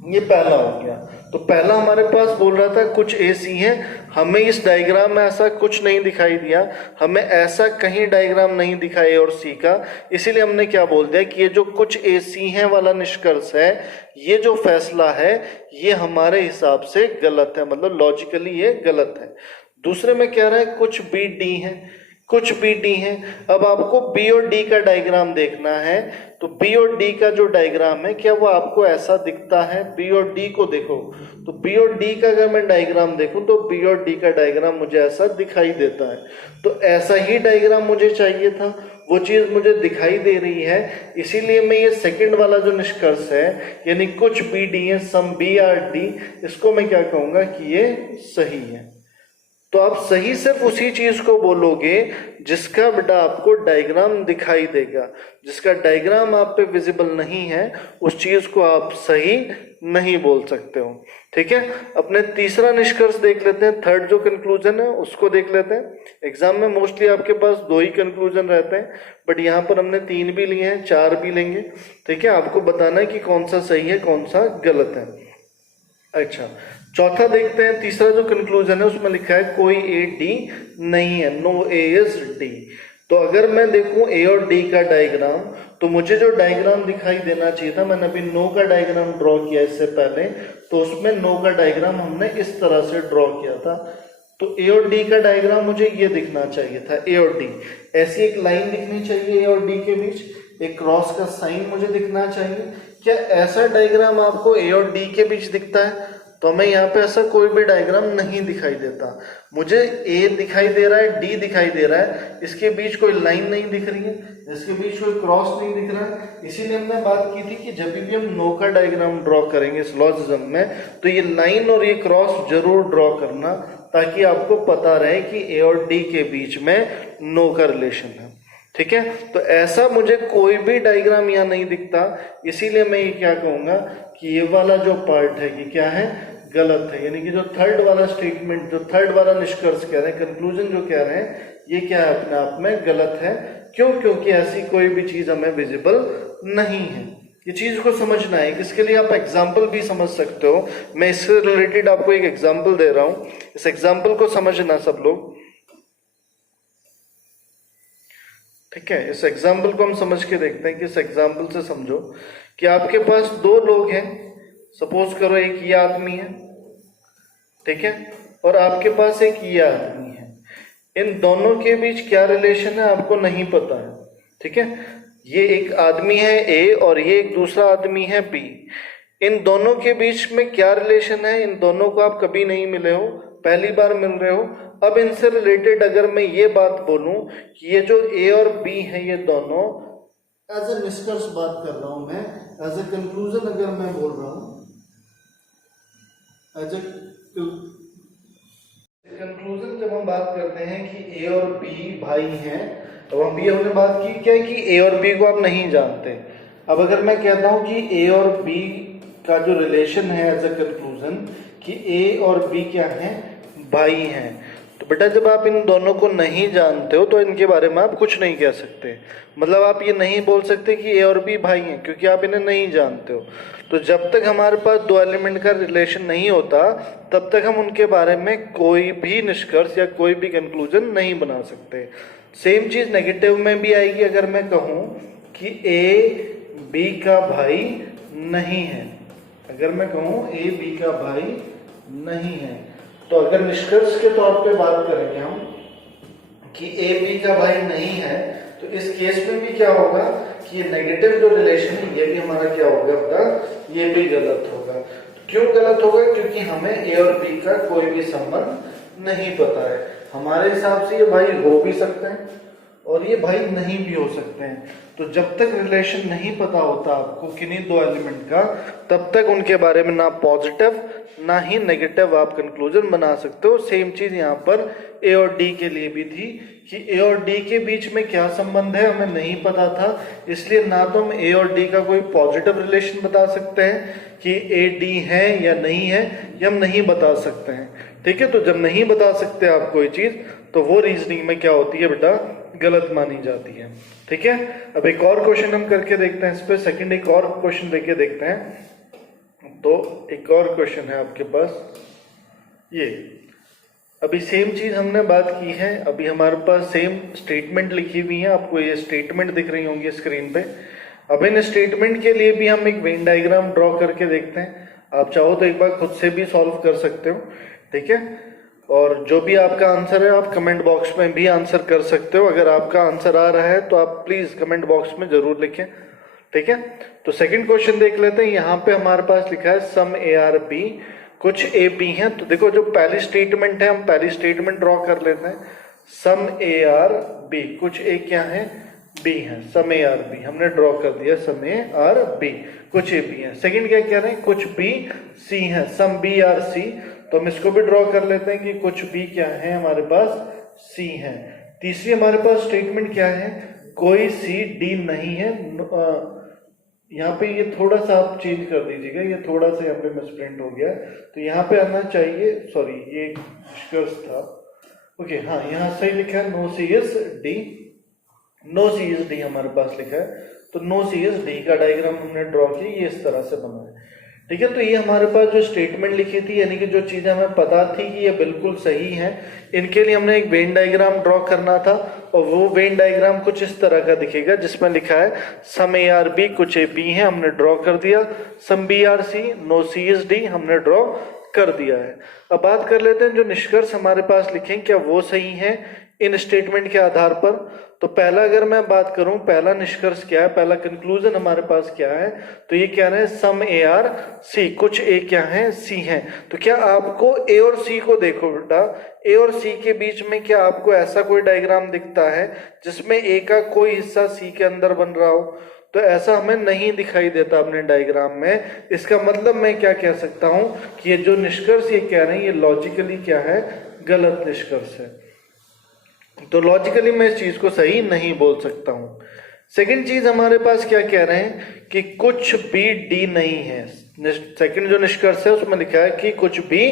ये पहला हो गया। तो पहला हमारे पास बोल रहा था कुछ ए सी है, हमें इस डायग्राम में ऐसा कुछ नहीं दिखाई दिया, हमें ऐसा कहीं डायग्राम नहीं दिखा ए और सी का, इसीलिए हमने क्या बोल दिया कि ये जो कुछ ए सी है वाला निष्कर्ष है, ये जो फैसला है, ये हमारे हिसाब से गलत है, मतलब लॉजिकली ये गलत है। दूसरे में कह रहा है कुछ बी डी है, कुछ बी डी है। अब आपको बी और डी का डायग्राम देखना है, तो बी और डी का जो डायग्राम है, क्या वो आपको ऐसा दिखता है? बी और डी को देखो, तो बी और डी का अगर मैं डायग्राम देखूं तो बी और डी का डायग्राम मुझे ऐसा दिखाई देता है। तो ऐसा ही डायग्राम मुझे चाहिए था, वो चीज मुझे दिखाई दे रही है, इसीलिए मैं ये सेकंड वाला जो निष्कर्ष है, यानी कुछ बी डी है, सम बी आर डी, इसको मैं क्या कहूंगा कि ये सही है। तो आप सही सिर्फ उसी चीज को बोलोगे जिसका बेटा आपको डायग्राम दिखाई देगा। जिसका डायग्राम आप पे विजिबल नहीं है, उस चीज को आप सही नहीं बोल सकते हो। ठीक है, अपने तीसरा निष्कर्ष देख लेते हैं। थर्ड जो कंक्लूजन है उसको देख लेते हैं। एग्जाम में मोस्टली आपके पास 2 ही कंक्लूजन रहते हैं, बट यहाँ पर हमने 3 भी लिए हैं, 4 भी लेंगे। ठीक है, आपको बताना है कि कौन सा सही है, कौन सा गलत है। अच्छा, चौथा देखते हैं, तीसरा जो कंक्लूजन है उसमें लिखा है कोई ए डी नहीं है, नो ए इज डी। तो अगर मैं देखूं ए और डी का डायग्राम, तो मुझे जो डायग्राम दिखाई देना चाहिए था, मैंने अभी नो का डायग्राम ड्रॉ किया इससे पहले, तो उसमें नो का डायग्राम हमने इस तरह से ड्रॉ किया था। तो ए और डी का डायग्राम मुझे ये दिखना चाहिए था, ए और डी, ऐसी एक लाइन दिखनी चाहिए ए और डी के बीच, एक क्रॉस का साइन मुझे दिखना चाहिए। क्या ऐसा डायग्राम आपको ए और डी के बीच दिखता है? तो हमें यहाँ पे ऐसा कोई भी डायग्राम नहीं दिखाई देता। मुझे ए दिखाई दे रहा है, डी दिखाई दे रहा है, इसके बीच कोई लाइन नहीं दिख रही है, इसके बीच कोई क्रॉस नहीं दिख रहा है। इसीलिए हमने बात की थी कि जब भी हम नो का डायग्राम ड्रॉ करेंगे सिलोजिज्म में, तो ये लाइन और ये क्रॉस जरूर ड्रॉ करना, ताकि आपको पता रहे कि ए और डी के बीच में नो का रिलेशन है। ठीक है, तो ऐसा मुझे कोई भी डायग्राम यहाँ नहीं दिखता, इसीलिए मैं ये क्या कहूँगा कि ये वाला जो पार्ट है ये क्या है, गलत है। यानी कि जो थर्ड वाला स्टेटमेंट, जो थर्ड वाला निष्कर्ष कह रहे हैं, कंक्लूजन जो कह रहे हैं, ये क्या है, अपने आप में गलत है। क्यों? क्योंकि ऐसी कोई भी चीज हमें विजिबल नहीं है। ये चीज को समझना है, इसके लिए आप एग्जाम्पल भी समझ सकते हो। मैं इससे रिलेटेड आपको एक एग्जाम्पल दे रहा हूं, इस एग्जाम्पल को समझना सब लोग। ठीक है, इस एग्जाम्पल को हम समझ के देखते हैं कि इस एग्जाम्पल से समझो कि आपके पास दो लोग हैं, सपोज करो एक ये आदमी है, ठीक है, और आपके पास एक ये आदमी है। इन दोनों के बीच क्या रिलेशन है आपको नहीं पता है। ठीक है, ये एक आदमी है ए और ये एक दूसरा आदमी है बी। इन दोनों के बीच में क्या रिलेशन है, इन दोनों को आप कभी नहीं मिले हो, पहली बार मिल रहे हो। अब इनसे रिलेटेड अगर मैं ये बात बोलूं कि ये जो ए और बी है ये दोनों, एज ए निष्कर्ष बात कर रहा हूं मैं, एज ए कंक्लूजन अगर मैं बोल रहा हूं, एज ए कंक्लूजन जब हम बात करते हैं कि ए और बी भाई हैं, तो हमने बात की क्या है कि ए और बी को आप नहीं जानते। अब अगर मैं कहता हूं कि ए और बी का जो रिलेशन है एज ए कंक्लूजन कि ए और बी क्या है, भाई हैं, तो बेटा जब आप इन दोनों को नहीं जानते हो तो इनके बारे में आप कुछ नहीं कह सकते। मतलब आप ये नहीं बोल सकते कि ए और बी भाई हैं, क्योंकि आप इन्हें नहीं जानते हो। तो जब तक हमारे पास दो एलिमेंट का रिलेशन नहीं होता, तब तक हम उनके बारे में कोई भी निष्कर्ष या कोई भी कंक्लूजन नहीं बना सकते। सेम चीज नेगेटिव में भी आएगी। अगर मैं कहूँ कि ए बी का भाई नहीं है, अगर मैं कहूँ ए बी का भाई नहीं है, तो अगर निष्कर्ष के तौर पे बात करेंगे हम कि ए बी का भाई नहीं है, तो इस केस में भी क्या होगा कि ये नेगेटिव जो रिलेशन है ये भी हमारा क्या होगा, अपना ये भी गलत होगा। क्यों गलत होगा? क्योंकि हमें ए और बी का कोई भी संबंध नहीं पता है। हमारे हिसाब से ये भाई हो भी सकते हैं और ये भाई नहीं भी हो सकते हैं। तो जब तक रिलेशन नहीं पता होता आपको किन्हीं दो एलिमेंट का, तब तक उनके बारे में ना पॉजिटिव ना ही नेगेटिव आप कंक्लूजन बना सकते हो। सेम चीज यहाँ पर ए और डी के लिए भी थी कि ए और डी के बीच में क्या संबंध है हमें नहीं पता था, इसलिए ना तो हम ए और डी का कोई पॉजिटिव रिलेशन बता सकते हैं कि ए डी है या नहीं है, ये हम नहीं बता सकते हैं। ठीक है, तो जब नहीं बता सकते आप कोई चीज, तो वो रीजनिंग में क्या होती है बेटा, गलत मानी जाती है। ठीक है, अब एक और क्वेश्चन हम करके देखते हैं इस पे, सेकंड एक और क्वेश्चन लेके देखते हैं। तो एक और क्वेश्चन है आपके पास ये, अभी सेम चीज हमने बात की है, अभी हमारे पास सेम स्टेटमेंट लिखी हुई है, आपको ये स्टेटमेंट दिख रही होंगी स्क्रीन पे। अब इन स्टेटमेंट के लिए भी हम एक वेन डायग्राम ड्रॉ करके देखते हैं। आप चाहो तो एक बार खुद से भी सॉल्व कर सकते हो। ठीक है, और जो भी आपका आंसर है आप कमेंट बॉक्स में भी आंसर कर सकते हो। अगर आपका आंसर आ रहा है तो आप प्लीज कमेंट बॉक्स में जरूर लिखें। ठीक है, तो सेकंड क्वेश्चन देख लेते हैं। यहाँ पे हमारे पास लिखा है सम ए आर बी, कुछ ए बी है। तो देखो जो पहली स्टेटमेंट है, हम पहली स्टेटमेंट ड्रॉ कर लेते हैं। सम ए आर बी, कुछ ए क्या है, बी है। सम ए आर बी हमने ड्रॉ कर दिया, सम ए आर बी, कुछ ए बी है। सेकंड क्या कह रहे हैं, कुछ बी सी है, सम बी आर सी। तो हम इसको भी ड्रॉ कर लेते हैं कि कुछ बी क्या है हमारे पास, सी है। तीसरी हमारे पास स्टेटमेंट क्या है, कोई सी डी नहीं है। यहाँ पे ये थोड़ा सा आप चेंज कर दीजिएगा, ये थोड़ा सा यहाँ पे मिसप्रिंट हो गया, तो यहाँ पे आना चाहिए, सॉरी ये निष्कर्ष था। ओके, हाँ यहाँ सही लिखा है, no C is D, no C is D हमारे पास लिखा है। तो नो सी इज डी का डायग्राम हमने ड्रॉ किया, ये इस तरह से बना है। ठीक है। तो ये हमारे पास जो स्टेटमेंट लिखी थी, यानी कि जो चीजें हमें पता थी कि ये बिल्कुल सही हैं, इनके लिए हमने एक वेन डायग्राम ड्रॉ करना था, और वो वेन डायग्राम कुछ इस तरह का दिखेगा जिसमें लिखा है सम ए आर बी, कुछ ए बी है हमने ड्रॉ कर दिया, some B are C, no C is D हमने ड्रॉ कर दिया है। अब बात कर लेते हैं जो निष्कर्ष हमारे पास लिखे क्या वो सही है इन स्टेटमेंट के आधार पर। तो पहला अगर मैं बात करूं, पहला निष्कर्ष क्या है, पहला कंक्लूजन हमारे पास क्या है, तो ये क्या है, सम ए आर सी, कुछ ए क्या है, सी है। तो क्या आपको ए और सी को देखो बेटा, ए और सी के बीच में क्या आपको ऐसा कोई डायग्राम दिखता है जिसमें ए का कोई हिस्सा सी के अंदर बन रहा हो? तो ऐसा हमें नहीं दिखाई देता अपने डायग्राम में। इसका मतलब मैं क्या कह सकता हूं कि ये जो निष्कर्ष ये कह रहे हैं ये लॉजिकली क्या है, गलत निष्कर्ष है। तो लॉजिकली मैं इस चीज को सही नहीं बोल सकता हूं। सेकंड चीज हमारे पास क्या कह रहे हैं कि कुछ भी डी नहीं है। सेकंड जो निष्कर्ष है उसमें लिखा है कि कुछ भी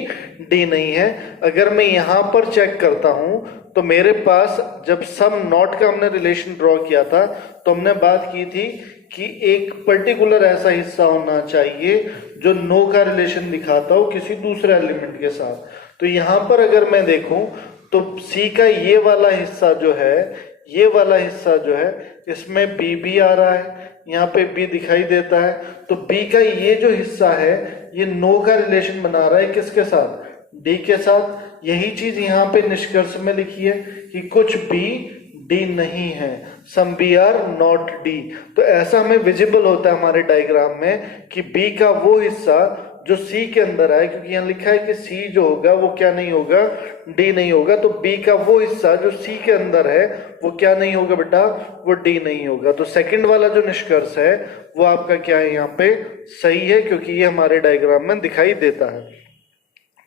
डी नहीं है। अगर मैं यहां पर चेक करता हूं तो मेरे पास जब सम नॉट का हमने रिलेशन ड्रॉ किया था तो हमने बात की थी कि एक पर्टिकुलर ऐसा हिस्सा होना चाहिए जो नो का रिलेशन दिखाता हो किसी दूसरे एलिमेंट के साथ। तो यहां पर अगर मैं देखूं तो सी का ये वाला हिस्सा जो है, ये वाला हिस्सा जो है, इसमें बी भी आ रहा है, यहाँ पे बी दिखाई देता है। तो बी का ये जो हिस्सा है ये नो का रिलेशन बना रहा है किसके साथ, डी के साथ। यही चीज यहाँ पे निष्कर्ष में लिखी है कि कुछ बी डी नहीं है, some B are not D. तो ऐसा हमें विजिबल होता है हमारे डायग्राम में कि बी का वो हिस्सा जो सी के अंदर है, क्योंकि यहाँ लिखा है कि सी जो होगा वो क्या नहीं होगा, डी नहीं होगा। तो बी का वो हिस्सा जो सी के अंदर है वो क्या नहीं होगा बेटा, वो डी नहीं होगा। तो सेकंड वाला जो निष्कर्ष है वो आपका क्या है, यहाँ पे सही है, क्योंकि ये हमारे डायग्राम में दिखाई देता है।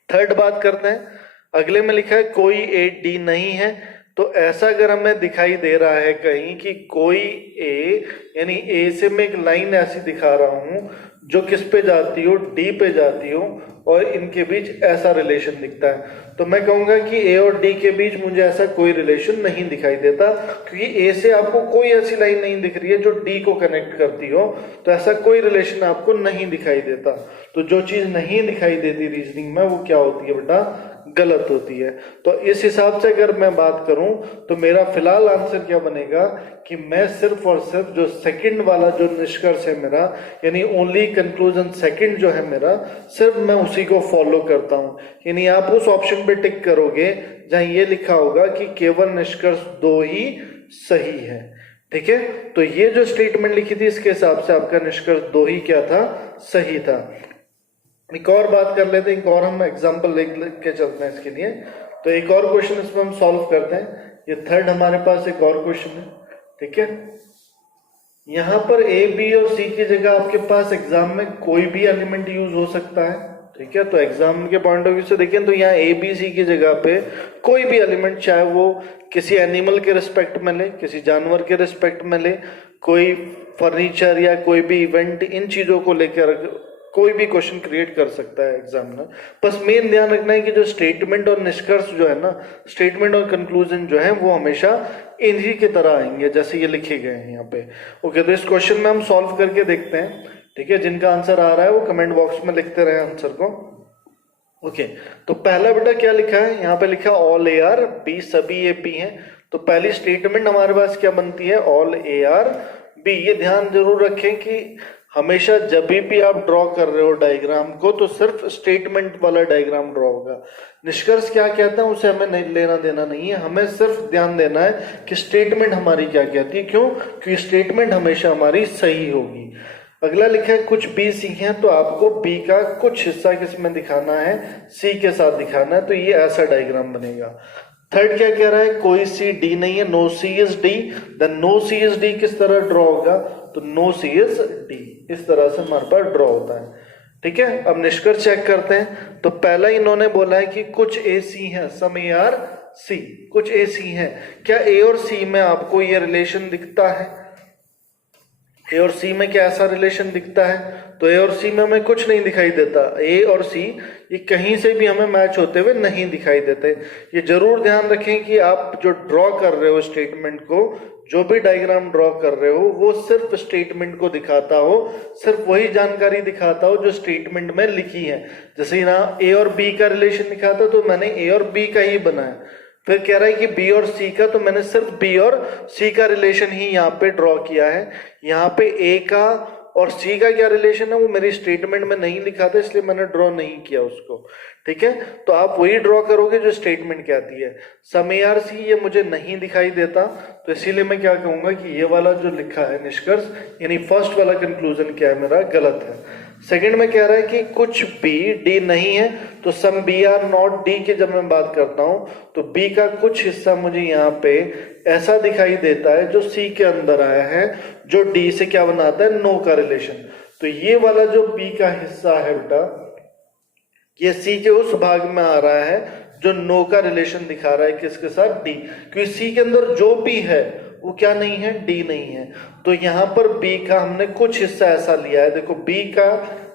थर्ड बात करते हैं, अगले में लिखा है कोई ए डी नहीं है। तो ऐसा अगर हमें दिखाई दे रहा है कहीं कि कोई ए, यानी ए से मैं एक लाइन ऐसी दिखा रहा हूं जो किस पे जाती हो, डी पे जाती हो, और इनके बीच ऐसा रिलेशन दिखता है, तो मैं कहूंगा कि ए और डी के बीच मुझे ऐसा कोई रिलेशन नहीं दिखाई देता, क्योंकि ए से आपको कोई ऐसी लाइन नहीं दिख रही है जो डी को कनेक्ट करती हो, तो ऐसा कोई रिलेशन आपको नहीं दिखाई देता। तो जो चीज नहीं दिखाई देती रीजनिंग में वो क्या होती है बेटा, गलत होती है। तो इस हिसाब से अगर मैं बात करूं तो मेरा फिलहाल आंसर क्या बनेगा कि मैं सिर्फ और सिर्फ जो सेकंड वाला जो निष्कर्ष है मेरा, यानी ओनली कंक्लूजन सेकंड जो है मेरा, सिर्फ मैं उसी को फॉलो करता हूं। यानी आप उस ऑप्शन पे टिक करोगे जहां ये लिखा होगा कि केवल निष्कर्ष 2 ही सही है। ठीक है, तो ये जो स्टेटमेंट लिखी थी इसके हिसाब से आपका निष्कर्ष 2 ही क्या था, सही था। एक और बात कर लेते हैं, एक और हम एग्जांपल लिख के चलते हैं इसके लिए। तो एक और क्वेश्चन इसमें हम सॉल्व करते हैं। ये थर्ड हमारे पास एक और क्वेश्चन है। ठीक है, यहां पर ए बी और सी की जगह आपके पास एग्जाम में कोई भी एलिमेंट यूज हो सकता है। ठीक है, तो एग्जाम के पॉइंट ऑफ व्यू से देखें तो यहाँ ए बी सी की जगह पे कोई भी एलिमेंट, चाहे वो किसी एनिमल के रिस्पेक्ट में ले, किसी जानवर के रिस्पेक्ट में ले, कोई फर्नीचर या कोई भी इवेंट, इन चीजों को लेकर कोई भी क्वेश्चन क्रिएट कर सकता है एग्जामिनर। बस मेन ध्यान रखना है कि जो स्टेटमेंट और निष्कर्ष जो है ना, स्टेटमेंट और कंक्लूजन जो है वो हमेशा इन्हीं की तरह आएंगे जैसे ये लिखे गए हैं यहाँ पे। ओके, तो इस क्वेश्चन में हम सॉल्व करके देखते हैं। ठीक है, जिनका आंसर आ रहा है वो कमेंट बॉक्स में लिखते रहे आंसर को। ओके, तो पहला बेटा क्या लिखा है, यहाँ पे लिखा ऑल ए आर बी, सभी ए बी हैं। तो पहली स्टेटमेंट हमारे पास क्या बनती है, ऑल ए आर बी। ये ध्यान जरूर रखें कि हमेशा जब भी आप ड्रॉ कर रहे हो डायग्राम को तो सिर्फ स्टेटमेंट वाला डायग्राम ड्रॉ होगा। निष्कर्ष क्या कहता है उसे हमें नहीं लेना देना नहीं है, हमें सिर्फ ध्यान देना है कि स्टेटमेंट हमारी क्या कहती है। क्यों, क्योंकि स्टेटमेंट हमेशा हमारी सही होगी। अगला लिखा है कुछ बी सी है, तो आपको बी का कुछ हिस्सा किसमें दिखाना है, सी के साथ दिखाना है। तो ये ऐसा डायग्राम बनेगा। थर्ड क्या कह रहा है, कोई सी डी नहीं है, no C is D. Then no C is D किस तरह ड्रॉ होगा, तो नो सी इज डी, इस तरह से हमारे पास ड्रॉ होता है। ठीक है, अब निष्कर्ष चेक करते हैं। तो पहला इन्होंने बोला है कि कुछ ए सी है, सम ए आर सी, कुछ ए सी है। क्या ए और सी में आपको ये रिलेशन दिखता है, ए और सी में क्या ऐसा रिलेशन दिखता है, तो ए और सी में हमें कुछ नहीं दिखाई देता। ए और सी ये कहीं से भी हमें मैच होते हुए नहीं दिखाई देते। ये जरूर ध्यान रखें कि आप जो ड्रॉ कर रहे हो स्टेटमेंट को, जो भी डायग्राम ड्रॉ कर रहे हो वो सिर्फ स्टेटमेंट को दिखाता हो, सिर्फ वही जानकारी दिखाता हो जो स्टेटमेंट में लिखी है। जैसे ना ए और बी का रिलेशन दिखाता तो मैंने ए और बी का ही बनाया। फिर कह रहा है कि बी और सी का, तो मैंने सिर्फ बी और सी का रिलेशन ही यहाँ पे ड्रॉ किया है। यहाँ पे ए का और सी का क्या रिलेशन है वो मेरी स्टेटमेंट में नहीं लिखा था, इसलिए मैंने ड्रॉ नहीं किया उसको। ठीक है, तो आप वही ड्रॉ करोगे जो स्टेटमेंट कहती है। सम ए आर सी ये मुझे नहीं दिखाई देता, तो इसीलिए मैं क्या कहूंगा कि ये वाला जो लिखा है निष्कर्ष, यानी फर्स्ट वाला कंक्लूजन क्या है मेरा, गलत है। सेकंड में कह रहा है कि कुछ बी डी नहीं है, तो some B are not D की जब मैं बात करता हूं तो बी का कुछ हिस्सा मुझे यहाँ पे ऐसा दिखाई देता है जो सी के अंदर आया है, जो डी से क्या बनाता है, नो का रिलेशन। तो ये वाला जो बी का हिस्सा है बेटा, ये सी के उस भाग में आ रहा है जो नो का रिलेशन दिखा रहा है किसके साथ, डी। क्योंकि सी के अंदर जो भी है वो क्या नहीं है, डी नहीं है। तो यहाँ पर बी का हमने कुछ हिस्सा ऐसा लिया है, देखो बी का,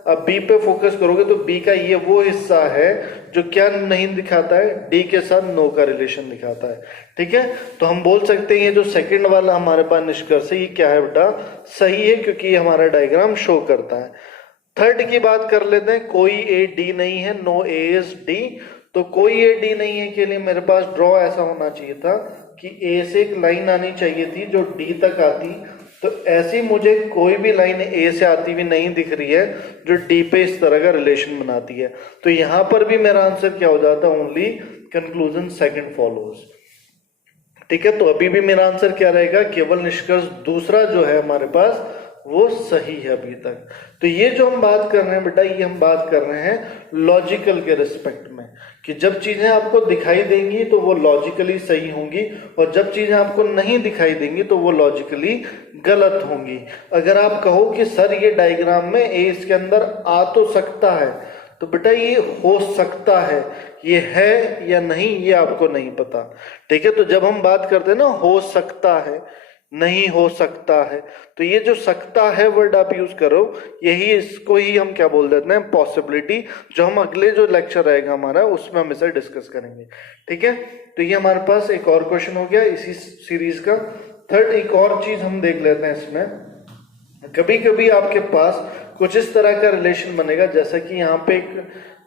अब बी पे फोकस करोगे तो बी का ये वो हिस्सा है जो क्या नहीं दिखाता है, डी के साथ नो का रिलेशन दिखाता है। ठीक है, तो हम बोल सकते हैं ये जो सेकंड वाला हमारे पास निष्कर्ष है ये क्या है बेटा, सही है, क्योंकि ये हमारा डायग्राम शो करता है। थर्ड की बात कर लेते हैं, कोई ए डी नहीं है, नो ए इज डी। तो कोई ए डी नहीं है के लिए मेरे पास ड्रॉ ऐसा होना चाहिए था कि ए से एक लाइन आनी चाहिए थी जो डी तक आती, तो ऐसी मुझे कोई भी लाइन ए से आती हुई नहीं दिख रही है जो डी पे इस तरह का रिलेशन बनाती है। तो यहां पर भी मेरा आंसर क्या हो जाता है, ओनली कंक्लूजन सेकंड फॉलोज। ठीक है, तो अभी भी मेरा आंसर क्या रहेगा, केवल निष्कर्ष दूसरा जो है हमारे पास वो सही है अभी तक। तो ये जो हम बात कर रहे हैं बेटा, ये हम बात कर रहे हैं लॉजिकल के रिस्पेक्ट में, कि जब चीजें आपको दिखाई देंगी तो वो लॉजिकली सही होंगी, और जब चीजें आपको नहीं दिखाई देंगी तो वो लॉजिकली गलत होंगी। अगर आप कहो कि सर ये डायग्राम में ए इसके अंदर आ तो सकता है, तो बेटा ये हो सकता है, ये है या नहीं ये आपको नहीं पता। ठीक है, तो जब हम बात करते हैं ना हो सकता है, नहीं हो सकता है, तो ये जो सकता है वर्ड आप यूज करो, यही इसको ही हम क्या बोल देते हैं, पॉसिबिलिटी, जो हम अगले जो लेक्चर रहेगा हमारा उसमें हम इसे डिस्कस करेंगे। ठीक है, तो ये हमारे पास एक और क्वेश्चन हो गया इसी सीरीज का। थर्ड एक और चीज हम देख लेते हैं इसमें, कभी कभी आपके पास कुछ इस तरह का रिलेशन बनेगा, जैसा कि यहाँ पे एक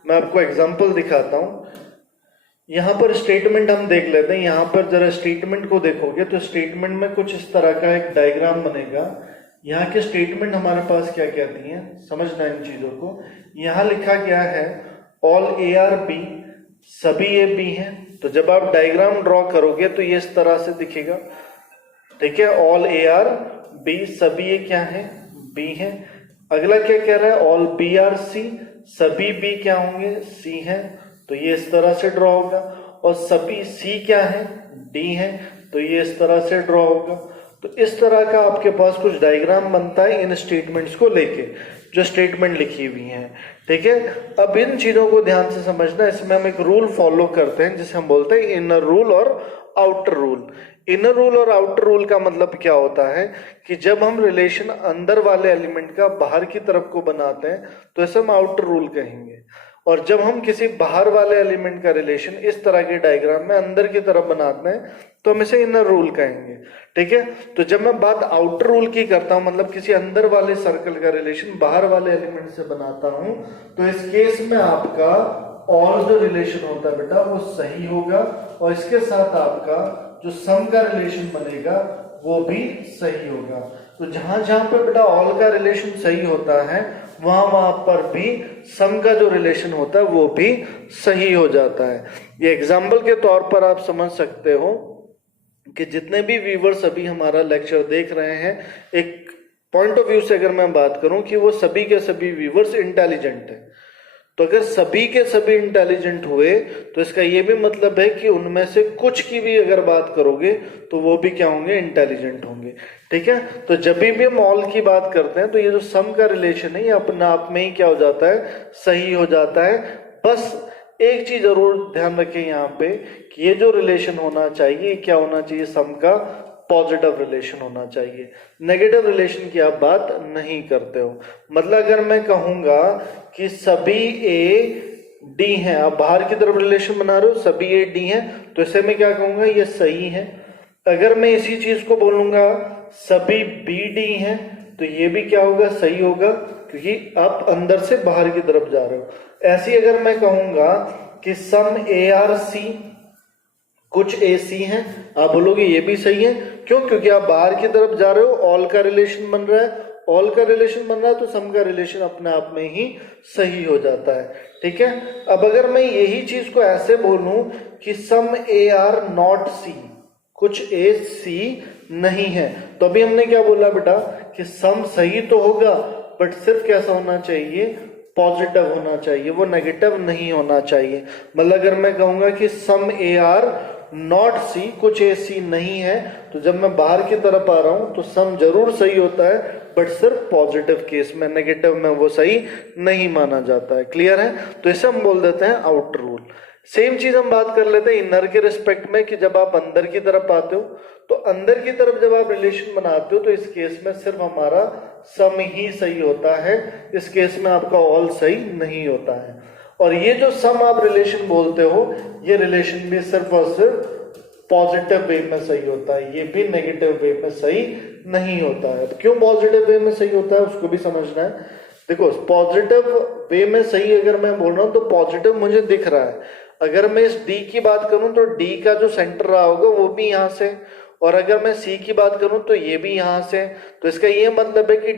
मैं आपको एग्जाम्पल दिखाता हूँ। यहाँ पर स्टेटमेंट हम देख लेते हैं, यहाँ पर जरा स्टेटमेंट को देखोगे तो स्टेटमेंट में कुछ इस तरह का एक डायग्राम बनेगा। यहाँ के स्टेटमेंट हमारे पास क्या कहती हैं, समझना इन चीजों को। यहाँ लिखा गया है ऑल ए आर बी, सभी ए बी हैं। तो जब आप डायग्राम ड्रॉ करोगे तो ये इस तरह से दिखेगा। ठीक है, ऑल ए आर बी, सभी ए क्या है, बी है। अगला क्या कह रहा है, ऑल बी आर सी, सभी बी क्या होंगे, सी हैं। तो ये इस तरह से ड्रॉ होगा। और सभी सी क्या है, डी है, तो ये इस तरह से ड्रॉ होगा। तो इस तरह का आपके पास कुछ डायग्राम बनता है इन स्टेटमेंट्स को लेके, जो स्टेटमेंट लिखी हुई हैं। ठीक है, अब इन चीजों को ध्यान से समझना। इसमें हम एक रूल फॉलो करते हैं जिसे हम बोलते हैं इनर रूल और आउटर रूल। इनर रूल और आउटर रूल का मतलब क्या होता है कि जब हम रिलेशन अंदर वाले एलिमेंट का बाहर की तरफ को बनाते हैं तो इसे हम आउटर रूल कहेंगे, और जब हम किसी बाहर वाले एलिमेंट का रिलेशन इस तरह के डायग्राम में अंदर की तरफ बनाते हैं तो हम इसे इनर रूल कहेंगे। ठीक है, तो जब मैं बात आउटर रूल की करता हूं, मतलब किसी अंदर वाले सर्कल का रिलेशन बाहर वाले एलिमेंट से बनाता हूं, तो इस केस में आपका और जो रिलेशन होता है बेटा वो सही होगा, और इसके साथ आपका जो सम का रिलेशन बनेगा वो भी सही होगा। तो जहां जहां पे बेटा ऑल का रिलेशन सही होता है वहां पर भी सम का जो रिलेशन होता है वो भी सही हो जाता है। ये एग्जाम्पल के तौर पर आप समझ सकते हो कि जितने भी व्यूवर्स अभी हमारा लेक्चर देख रहे हैं, एक पॉइंट ऑफ व्यू से अगर मैं बात करूं कि वो सभी के सभी व्यूवर्स इंटेलिजेंट हैं, तो अगर सभी के सभी इंटेलिजेंट हुए तो इसका ये भी मतलब है कि उनमें से कुछ की भी अगर बात करोगे तो वो भी क्या होंगे, इंटेलिजेंट होंगे। ठीक है, तो जब भी हम ऑल की बात करते हैं तो ये जो सम का रिलेशन है ये अपने आप में ही क्या हो जाता है, सही हो जाता है। बस एक चीज जरूर ध्यान रखें यहाँ पे कि ये जो रिलेशन होना चाहिए क्या होना चाहिए, सम का पॉजिटिव रिलेशन होना चाहिए। नेगेटिव रिलेशन की आप बात नहीं करते हो। मतलब अगर मैं कहूंगा कि सभी ए डी हैं, आप बाहर की तरफ रिलेशन बना रहे हो, सभी ए डी हैं, तो इसे मैं क्या कहूंगा, ये सही है। अगर मैं इसी चीज को बोलूंगा सभी बी डी हैं तो ये भी क्या होगा, सही होगा, क्योंकि आप अंदर से बाहर की तरफ जा रहे हो। ऐसी अगर मैं कहूंगा कि सम ए आर सी कुछ ए सी हैं, आप बोलोगे ये भी सही है। क्यों? क्योंकि आप बाहर की तरफ जा रहे हो, ऑल का रिलेशन बन रहा है, ऑल का रिलेशन बन रहा है तो सम का रिलेशन अपने आप में ही सही हो जाता है। ठीक है। अब अगर मैं यही चीज को ऐसे बोलूं कि सम ए आर नॉट सी, कुछ ए सी नहीं है, तो अभी हमने क्या बोला बेटा कि सम सही तो होगा बट सिर्फ कैसा होना चाहिए, पॉजिटिव होना चाहिए, वो नेगेटिव नहीं होना चाहिए। मतलब अगर मैं कहूंगा कि सम ए आर नॉट सी, कुछ ए सी नहीं है, तो जब मैं बाहर की तरफ आ रहा हूं तो सम जरूर सही होता है बट सिर्फ पॉजिटिव केस में, नेगेटिव में वो सही नहीं माना जाता है। क्लियर है? तो इसे हम बोल देते हैं आउटर रूल। सेम चीज हम बात कर लेते हैं इनर के रिस्पेक्ट में कि जब आप अंदर की तरफ आते हो तो अंदर की तरफ जब आप रिलेशन बनाते हो तो इस केस में सिर्फ हमारा सम ही सही होता है, इस केस में आपका ऑल सही नहीं होता है। और ये जो सम आप रिलेशन बोलते हो ये रिलेशन भी सिर्फ और सिर्फ पॉजिटिव वे में सही होता है, ये भी नेगेटिव वे में सही नहीं होता है। तो क्यों पॉजिटिव वे में सही होता है उसको भी समझना है। देखो पॉजिटिव वे में सही अगर मैं बोल रहा हूं तो पॉजिटिव मुझे दिख रहा है, अगर मैं इस डी की बात करूं तो डी का जो सेंटर रहा होगा वो भी यहां से, और अगर मैं सी की बात करूं तो ये भी यहां से। तो इसका ये मतलब है कि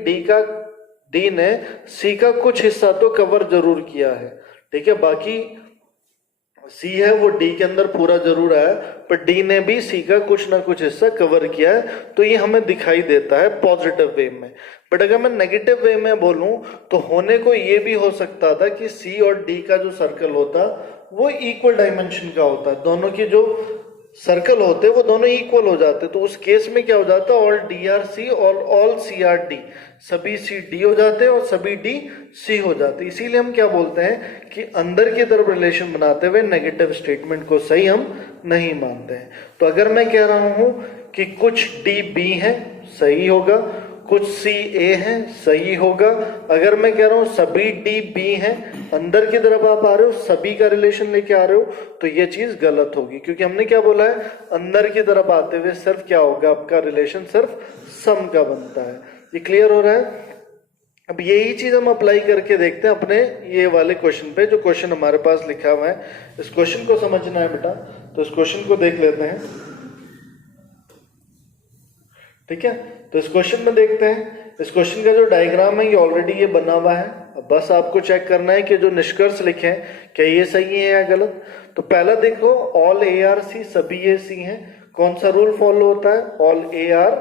डी ने सी का कुछ हिस्सा तो कवर जरूर किया है। ठीक है, बाकी सी है वो डी के अंदर पूरा जरूर आया पर डी ने भी सी का कुछ ना कुछ हिस्सा कवर किया है, तो ये हमें दिखाई देता है पॉजिटिव वे में। बट अगर मैं नेगेटिव वे में बोलूं तो होने को ये भी हो सकता था कि सी और डी का जो सर्कल होता वो इक्वल डायमेंशन का होता है, दोनों की जो सर्कल होते वो दोनों इक्वल हो जाते, तो उस केस में क्या हो जाता है ऑल डी आर सी और ऑल सी आर डी, सभी सी डी हो जाते हैं और सभी डी सी हो जाते हैं। इसीलिए हम क्या बोलते हैं कि अंदर की तरफ रिलेशन बनाते हुए नेगेटिव स्टेटमेंट को सही हम नहीं मानते हैं। तो अगर मैं कह रहा हूं कि कुछ डी बी है सही होगा, कुछ सी ए है सही होगा। अगर मैं कह रहा हूं सभी डी बी हैं, अंदर की तरफ आप आ रहे हो, सभी का रिलेशन लेके आ रहे हो, तो ये चीज गलत होगी, क्योंकि हमने क्या बोला है अंदर की तरफ आते हुए सिर्फ क्या होगा, आपका रिलेशन सिर्फ सम का बनता है। ये क्लियर हो रहा है? अब यही चीज हम अप्लाई करके देखते हैं अपने ये वाले क्वेश्चन पे, जो क्वेश्चन हमारे पास लिखा हुआ है। इस क्वेश्चन को समझना है बेटा, तो इस क्वेश्चन को देख लेते हैं। ठीक है, तो इस क्वेश्चन में देखते हैं, इस क्वेश्चन का जो डायग्राम है ये ऑलरेडी ये बना हुआ है। अब बस आपको चेक करना है कि जो निष्कर्ष लिखे हैं क्या ये सही है या गलत। तो पहला देखो ऑल ए आर सी, सभी ए सी हैं, कौन सा रूल फॉलो होता है, ऑल ए आर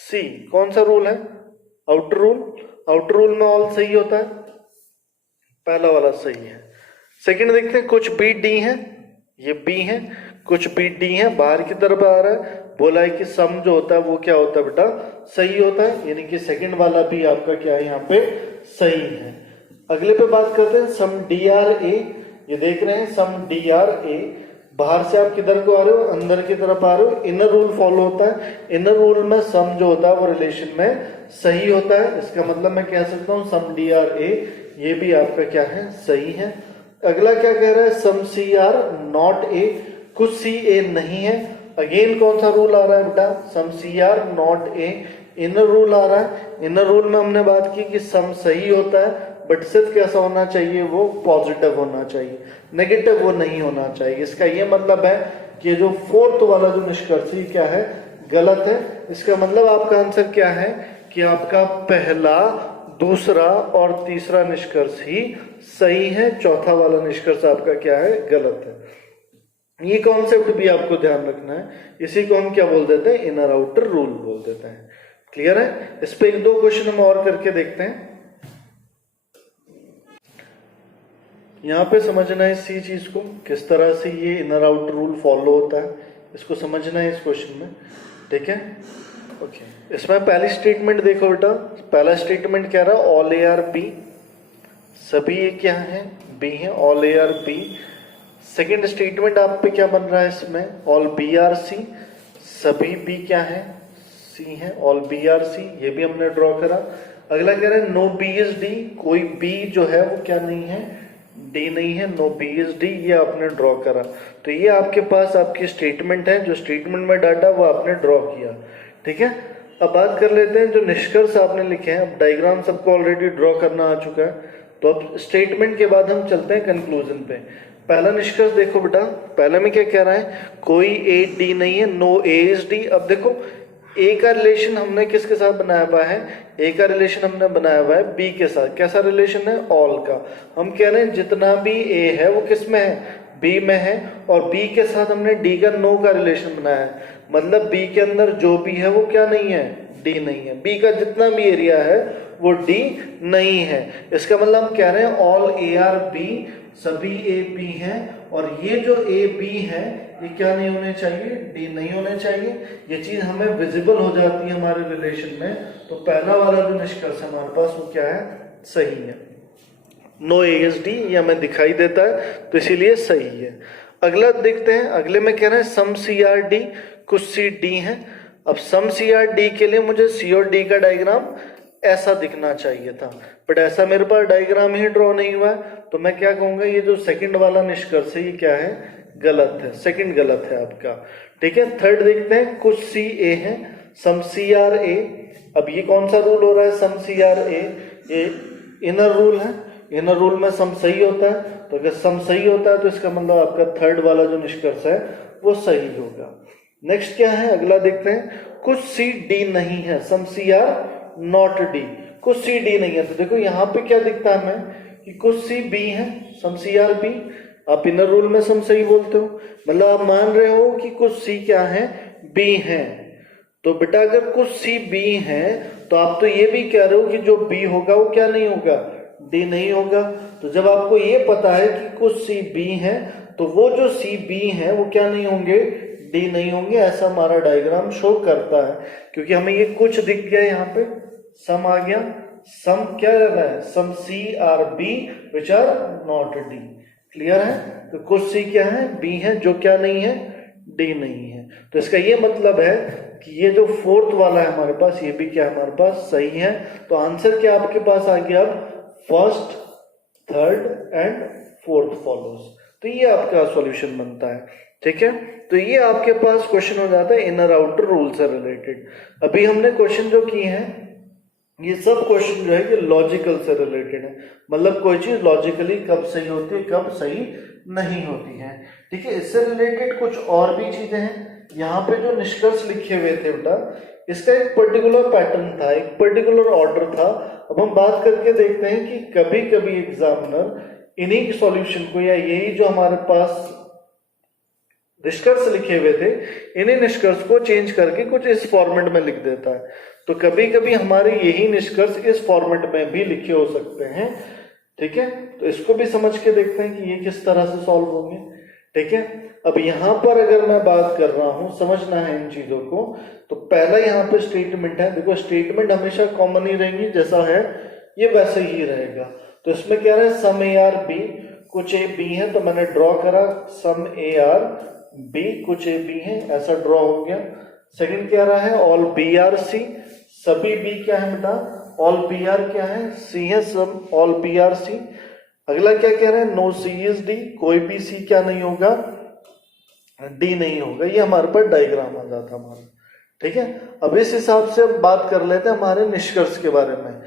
सी, कौन सा रूल है, आउटर रूल। आउटर रूल में ऑल सही होता है, पहला वाला सही है। सेकंड देखते हैं कुछ बी डी है, ये बी है, कुछ बी डी है, बाहर की तरफ आ रहा है, बोला है कि सम जो होता है वो क्या होता है बेटा, सही होता है, यानी कि सेकंड वाला भी आपका क्या है यहाँ पे सही है। अगले पे बात करते हैं सम डी आर ए, ये देख रहे हैं सम डी आर ए, बाहर से आप किधर को आ रहे हो, अंदर की तरफ आ रहे हो, इनर रूल फॉलो होता है, इनर रूल में सम जो होता है वो रिलेशन में सही होता है। इसका मतलब मैं कह सकता हूँ सम डी आर ए ये भी आपका क्या है, सही है। अगला क्या कह रहा है, सम सी आर नॉट ए, कुछ सी ए नहीं है, अगेन कौन सा रूल आ रहा है बेटा, some C are not A, inner rule आ रहा है। इनर रूल में हमने बात की कि सम सही होता है बट सिर्फ कैसा होना चाहिए, वो पॉजिटिव होना चाहिए, नेगेटिव वो नहीं होना चाहिए। इसका ये मतलब है कि जो फोर्थ वाला जो निष्कर्ष क्या है, गलत है। इसका मतलब आपका आंसर क्या है कि आपका पहला, दूसरा और तीसरा निष्कर्ष ही सही है, चौथा वाला निष्कर्ष आपका क्या है, गलत है। ये कॉन्सेप्ट भी आपको ध्यान रखना है, इसी को हम क्या बोल देते हैं, इनर आउटर रूल बोल देते हैं। क्लियर है? इस पे एक दो क्वेश्चन हम और करके देखते हैं। यहाँ पे समझना है इसी चीज को, किस तरह से ये इनर आउटर रूल फॉलो होता है, इसको समझना है इस क्वेश्चन में। ठीक है, ओके। इसमें पहली स्टेटमेंट देखो बेटा, पहला स्टेटमेंट कह रहा है ऑल ए आर बी, सभी ये क्या है, बी है, all A are B. Second statement आप पे क्या बन रहा है इसमें, ऑल बी आर सी, सभी बी क्या है, सी है, ऑल बी आर सी, ये भी हमने ड्रॉ करा। अगला कह रहा है नो बी इज डी, कोई बी जो है वो क्या नहीं है, डी नहीं है, नो बी इज डी, ये आपने ड्रॉ करा। तो ये आपके पास आपकी स्टेटमेंट है, जो स्टेटमेंट में डाटा वो आपने ड्रॉ किया। ठीक है, अब बात कर लेते हैं जो निष्कर्ष आपने लिखे हैं। अब डायग्राम सबको ऑलरेडी ड्रॉ करना आ चुका है, तो अब स्टेटमेंट के बाद हम चलते हैं कंक्लूजन पे। पहला निष्कर्ष देखो बेटा, पहले में क्या कह रहा है, कोई ए डी नहीं है, नो ए इज डी। अब देखो ए का रिलेशन हमने किसके साथ बनाया हुआ है, ए का रिलेशन हमने बनाया हुआ है बी के साथ। कैसा रिलेशन है, ऑल का। हम कह रहे हैं जितना भी ए है वो किस में है, बी में है, और बी के साथ हमने डी का नो का रिलेशन बनाया है, मतलब बी के अंदर जो भी है वो क्या नहीं है, डी नहीं है। बी का जितना भी एरिया है वो डी नहीं है। इसका मतलब हम कह रहे हैं ऑल ए आर बी, सभी ए बी हैं, और ये जो ए बी है ये क्या नहीं होने चाहिए, डी नहीं होने चाहिए। ये चीज हमें विजिबल हो जाती है हमारे रिलेशन में। तो पहला वाला जो निष्कर्ष हमारे पास वो क्या है, सही है। नो ए एस डी ये हमें दिखाई देता है, तो इसीलिए सही है। अगला देखते हैं, अगले में कह रहे हैं सम सी आर डी, कुछ सी डी है। अब सम सी आर डी के लिए मुझे सी और डी का डायग्राम ऐसा दिखना चाहिए था, बट ऐसा मेरे पास डायग्राम ही ड्रॉ नहीं हुआ है। तो मैं क्या कहूंगा, ये जो सेकंड वाला निष्कर्ष है ये क्या है, गलत है, सेकंड गलत है आपका। ठीक है, थर्ड देखते हैं, कुछ सी ए है, सम सी आर ए। अब ये कौन सा रूल हो रहा है, सम सी आर ए, ये इनर रूल है। इनर रूल में सम सही होता है, तो अगर सम सही होता है तो इसका मतलब आपका थर्ड वाला जो निष्कर्ष है वो सही होगा। नेक्स्ट क्या है, अगला देखते हैं, कुछ सी डी नहीं है, some C are not D. कुछ सी डी नहीं है, तो देखो यहाँ पे क्या दिखता है हमें कि कुछ सी बी है, सम सी आर बी। आप इनर रूल में सम सही बोलते हो, मतलब आप मान रहे हो कि कुछ सी क्या है, बी है। तो बेटा अगर कुछ सी बी है तो आप तो ये भी कह रहे हो कि जो बी होगा वो क्या नहीं होगा, डी नहीं होगा। तो जब आपको ये पता है कि कुछ सी बी है तो वो जो सी बी है वो क्या नहीं होंगे, डी नहीं होंगे। ऐसा हमारा डायग्राम शो करता है, क्योंकि हमें ये कुछ दिख गया, यहाँ पे सम आ गया। सम क्या रहा है, some C are B which are not D. Clear है, तो कुछ सी क्या है, बी है, जो क्या नहीं है, डी नहीं है। तो इसका ये मतलब है कि ये जो फोर्थ वाला है हमारे पास, ये भी क्या हमारे पास सही है। तो आंसर क्या आपके पास आ गया, अब first, third and fourth follows. तो ये आपका सॉल्यूशन बनता है। ठीक है, तो ये आपके पास क्वेश्चन हो जाता है इनर आउटर रूल से रिलेटेड। अभी हमने क्वेश्चन जो किए हैं ये सब क्वेश्चन जो है ये लॉजिकल से रिलेटेड है, मतलब कोई चीज लॉजिकली कब सही होती है कब सही नहीं होती है। ठीक है, इससे रिलेटेड कुछ और भी चीजें हैं। यहाँ पे जो निष्कर्ष लिखे हुए थे बेटा, इसका एक पर्टिकुलर पैटर्न था, एक पर्टिकुलर ऑर्डर था। अब हम बात करके देखते हैं कि कभी कभी एग्जामिनर इन्हीं सॉल्यूशन को, या यही जो हमारे पास निष्कर्ष लिखे हुए थे, इन्हीं निष्कर्ष को चेंज करके कुछ इस फॉर्मेट में लिख देता है। तो कभी कभी हमारे यही निष्कर्ष इस फॉर्मेट में भी लिखे हो सकते हैं। ठीक है, तो इसको भी समझ के देखते हैं कि ये किस तरह से सॉल्व होंगे। ठीक है, अब यहाँ पर अगर मैं बात कर रहा हूं, समझना है इन चीजों को, तो पहला यहाँ पे स्टेटमेंट है। देखो स्टेटमेंट हमेशा कॉमन ही रहेंगी, जैसा है ये वैसे ही रहेगा। तो इसमें क्या है, सम ए आर बी, कुछ ए बी है, तो मैंने ड्रॉ करा सम ए आर बी, कुछ ए बी है, ऐसा ड्रॉ हो गया। सेकंड क्या रहा है, ऑल बी आर सी, सभी बी क्या है बेटा, ऑल बी आर क्या है, सी है, सब ऑल बी आर सी। अगला क्या कह रहे हैं, नो सी इज डी, कोई भी सी क्या नहीं होगा, डी नहीं होगा। ये हमारे पास डायग्राम आ जाता हमारा। ठीक है, अब इस हिसाब से अब बात कर लेते हैं हमारे निष्कर्ष के बारे में।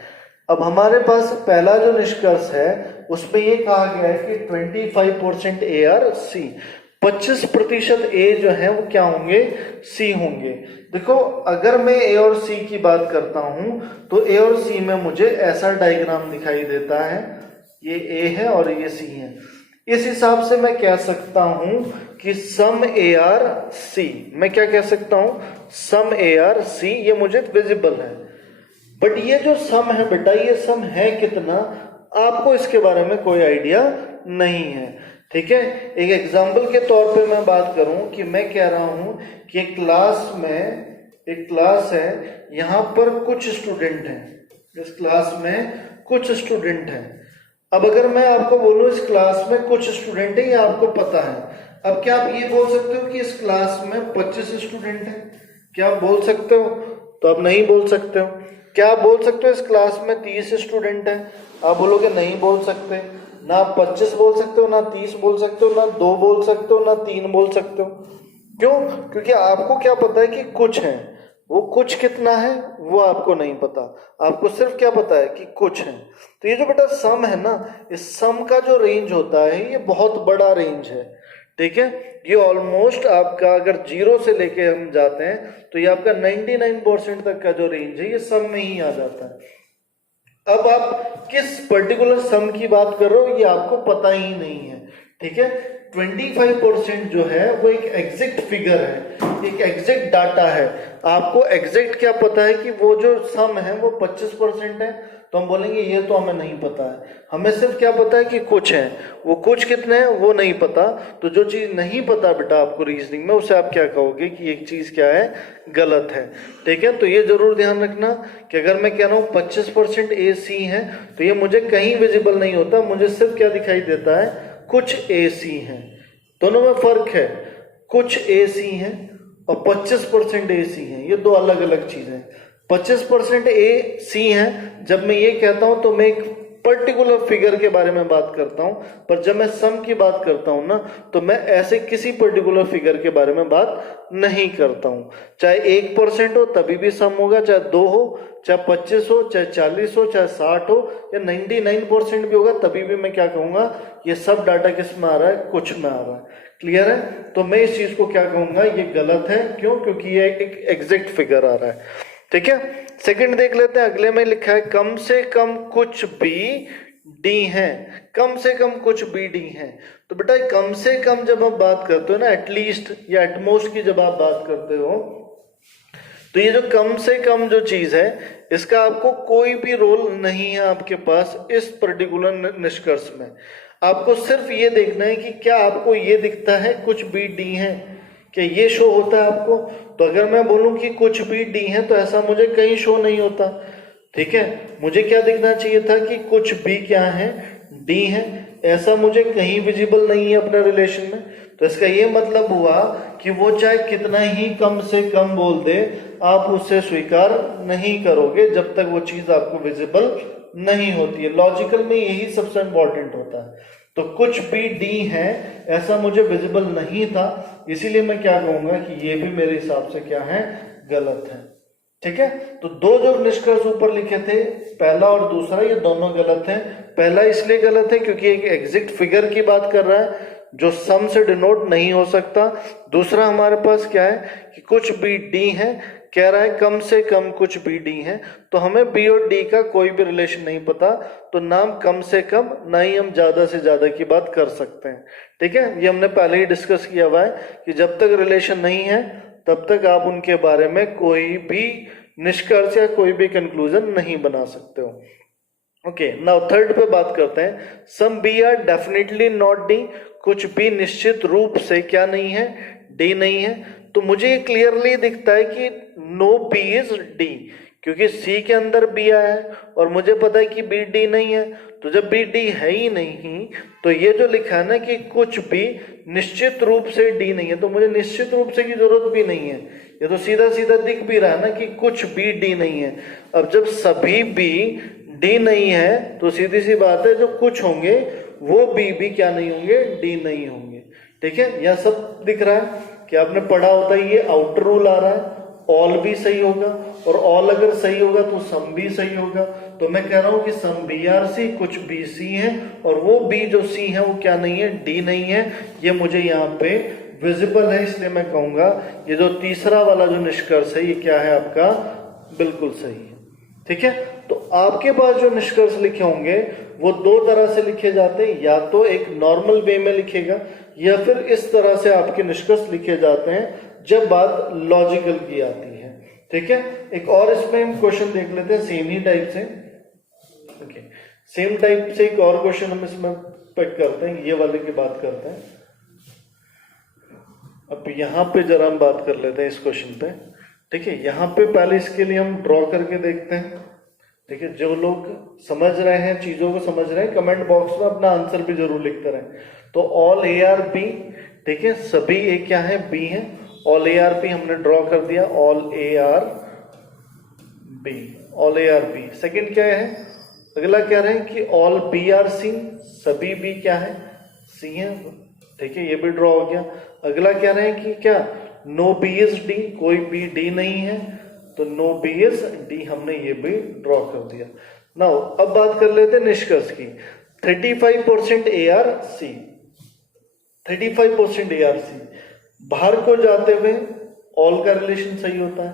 अब हमारे पास पहला जो निष्कर्ष है उसमें ये कहा गया है कि 25% ए आर सी, 25% ए जो है वो क्या होंगे, सी होंगे। देखो अगर मैं ए और सी की बात करता हूं तो ए और सी में मुझे ऐसा डायग्राम दिखाई देता है, ये ए है और ये सी है। इस हिसाब से मैं कह सकता हूं कि सम ए आर सी, मैं क्या कह सकता हूं, सम ए आर सी, ये मुझे विजिबल है। बट ये जो सम है बेटा, ये सम है कितना, आपको इसके बारे में कोई आइडिया नहीं है। ठीक है, एक एग्जाम्पल के तौर पे मैं बात करूं कि मैं कह रहा हूं कि क्लास में, एक क्लास है, यहां पर कुछ स्टूडेंट हैं, इस क्लास में कुछ स्टूडेंट हैं। अब अगर मैं आपको बोलूं इस क्लास में कुछ स्टूडेंट है, ये आपको पता है। अब क्या आप ये बोल सकते हो कि इस क्लास में 25 स्टूडेंट हैं, क्या आप बोल सकते हो, तो आप नहीं बोल सकते हो। क्या आप बोल सकते हो इस क्लास में 30 स्टूडेंट हैं, आप बोलोगे नहीं बोल सकते। ना आप 25 बोल सकते हो, ना 30 बोल सकते हो, ना 2 बोल सकते हो, ना 3 बोल सकते हो। क्यों? क्योंकि आपको क्या पता है कि कुछ है, वो कुछ कितना है वो आपको नहीं पता, आपको सिर्फ क्या पता है कि कुछ है। तो ये जो बेटा सम है ना, इस सम का जो रेंज होता है ये बहुत बड़ा रेंज है, ठीक है। ये ऑलमोस्ट आपका अगर 0 से लेके हम जाते हैं तो ये आपका 99% तक का जो रेंज है ये सम में ही आ जाता है। अब आप किस पर्टिकुलर सम की बात कर रहे हो ये आपको पता ही नहीं है, ठीक है। 25% जो है वो एक एग्जैक्ट फिगर है, एक एग्जैक्ट डाटा है। आपको एग्जैक्ट क्या पता है कि वो जो सम है वो 25% है, तो हम बोलेंगे ये तो हमें नहीं पता है। हमें सिर्फ क्या पता है कि कुछ है, वो कुछ कितने हैं वो नहीं पता। तो जो चीज नहीं पता बेटा आपको रीजनिंग में, उसे आप क्या कहोगे कि एक चीज क्या है, गलत है, ठीक है। तो ये जरूर ध्यान रखना कि अगर मैं कह रहा हूँ 25% ए सी है तो ये मुझे कहीं विजिबल नहीं होता, मुझे सिर्फ क्या दिखाई देता है, कुछ ए सी है। दोनों में फर्क है, कुछ ए सी है और 25% ए सी है, ये दो अलग अलग चीजें। 25% ए सी है जब मैं ये कहता हूं तो मैं एक पर्टिकुलर फिगर के बारे में बात करता हूं, पर जब मैं सम की बात करता हूं ना तो मैं ऐसे किसी पर्टिकुलर फिगर के बारे में बात नहीं करता हूं। चाहे 1% हो तभी भी सम होगा, चाहे 2 हो, चाहे 25 हो, चाहे 40 हो, चाहे 60 हो, या 99% भी होगा तभी भी मैं क्या कहूंगा, ये सब डाटा किस में आ रहा है, कुछ में आ रहा है। क्लियर है? तो मैं इस चीज को क्या कहूंगा, ये गलत है। क्यों? क्योंकि ये एक एग्जैक्ट फिगर आ रहा है, ठीक है। सेकंड देख लेते हैं, अगले में लिखा है कम से कम कुछ बी डी है, कम से कम कुछ बी डी है। तो बेटा कम से कम जब आप बात करते हो ना, एटलीस्ट या एटमोस्ट की जब आप बात करते हो, तो ये जो कम से कम जो चीज है इसका आपको कोई भी रोल नहीं है आपके पास इस पर्टिकुलर निष्कर्ष में। आपको सिर्फ ये देखना है कि क्या आपको ये दिखता है कुछ बी डी है, क्या ये शो होता है आपको। तो अगर मैं बोलूं कि कुछ भी डी है तो ऐसा मुझे कहीं शो नहीं होता, ठीक है। मुझे क्या दिखना चाहिए था कि कुछ भी क्या है, डी है, ऐसा मुझे कहीं विजिबल नहीं है अपने रिलेशन में। तो इसका ये मतलब हुआ कि वो चाहे कितना ही कम से कम बोल दे, आप उसे स्वीकार नहीं करोगे जब तक वो चीज आपको विजिबल नहीं होती है। लॉजिकल में यही सबसे इंपॉर्टेंट होता है। तो कुछ भी डी है ऐसा मुझे विजिबल नहीं था, इसीलिए मैं क्या कहूंगा कि ये भी मेरे हिसाब से क्या है, गलत है, ठीक है। तो दो जो निष्कर्ष ऊपर लिखे थे, पहला और दूसरा, ये दोनों गलत हैं। पहला इसलिए गलत है क्योंकि एक एग्जैक्ट फिगर की बात कर रहा है जो सम से डिनोट नहीं हो सकता। दूसरा हमारे पास क्या है कि कुछ भी डी है, कह रहा है कम से कम कुछ बी डी है, तो हमें बी और डी का कोई भी रिलेशन नहीं पता, तो नाम कम से कम ना ही हम ज्यादा से ज्यादा की बात कर सकते हैं, ठीक है। ये हमने पहले ही डिस्कस किया हुआ है कि जब तक रिलेशन नहीं है तब तक आप उनके बारे में कोई भी निष्कर्ष या कोई भी कंक्लूजन नहीं बना सकते हो। ओके, नाउ थर्ड पे बात करते हैं। Some B are definitely not D, कुछ भी निश्चित रूप से क्या नहीं है, डी नहीं है। तो मुझे ये क्लियरली दिखता है कि नो बी इज डी, क्योंकि सी के अंदर बी आया है और मुझे पता है कि बी डी नहीं है। तो जब बी डी है ही नहीं तो ये जो लिखा है ना कि कुछ भी निश्चित रूप से डी नहीं है, तो मुझे निश्चित रूप से की जरूरत भी नहीं है, ये तो सीधा सीधा दिख भी रहा है ना कि कुछ भी डी नहीं है। अब जब सभी बी डी नहीं है तो सीधी सी बात है जो कुछ होंगे वो बी भी क्या नहीं होंगे, डी नहीं होंगे, ठीक है। यह सब दिख रहा है कि आपने पढ़ा होता है, ये आउटर रूल आ रहा है, ऑल भी सही होगा, और ऑल अगर सही होगा तो सम भी सही होगा। तो मैं कह रहा हूं कि सम बी आर सी, कुछ बी सी है, और वो बी जो सी है वो क्या नहीं है, डी नहीं है। ये मुझे यहाँ पे विजिबल है, इसलिए मैं कहूंगा ये जो तीसरा वाला जो निष्कर्ष है ये क्या है आपका, बिल्कुल सही है, ठीक है। तो आपके पास जो निष्कर्ष लिखे होंगे वो दो तरह से लिखे जाते हैं, या तो एक नॉर्मल वे में लिखेगा या फिर इस तरह से आपके निष्कर्ष लिखे जाते हैं जब बात लॉजिकल की आती है, ठीक है। एक और इसमें हम क्वेश्चन देख लेते हैं सेम ही टाइप से। ओके, सेम टाइप से एक और क्वेश्चन हम इसमें पिक करते हैं, ये वाले की बात करते हैं। अब यहाँ पे जरा हम बात कर लेते हैं इस क्वेश्चन पे, ठीक है। यहाँ पे पहले इसके लिए हम ड्रॉ करके देखते हैं, ठीक है। जो लोग समझ रहे हैं, चीजों को समझ रहे हैं, कमेंट बॉक्स में अपना आंसर भी जरूर लिखते रहें। तो ऑल ए आर बी, ठीक है, सभी ए क्या है, बी है। ऑल ए आर बी हमने ड्रॉ कर दिया, all A are B, all A are B. Second क्या है, अगला कह रहे हैं कि ऑल बी आर सी, सभी बी क्या है, सी है, ठीक है, ये भी ड्रॉ हो गया। अगला कह रहे हैं कि क्या, नो बी इज डी, कोई बी डी नहीं है, तो नो बी इज डी, हमने ये भी ड्रॉ कर दिया। नाउ अब बात कर लेते हैं निष्कर्ष की। 35% A R C, 35% A R C, बाहर को जाते हुए ऑल का रिलेशन सही होता है,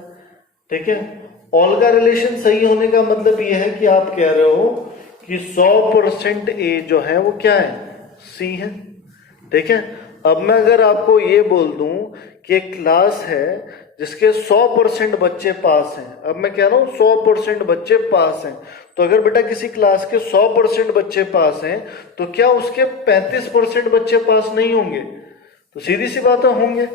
ठीक है। ऑल का रिलेशन सही होने का मतलब ये है कि आप कह रहे हो कि 100% ए जो है वो क्या है, सी है, ठीक है। अब मैं अगर आपको ये बोल दूं कि एक क्लास है जिसके 100% बच्चे पास हैं, अब मैं कह रहा हूं 100% बच्चे पास हैं, तो अगर बेटा किसी क्लास के 100% बच्चे पास हैं तो क्या उसके 35% बच्चे पास नहीं होंगे? तो सीधी सी बात है, होंगे,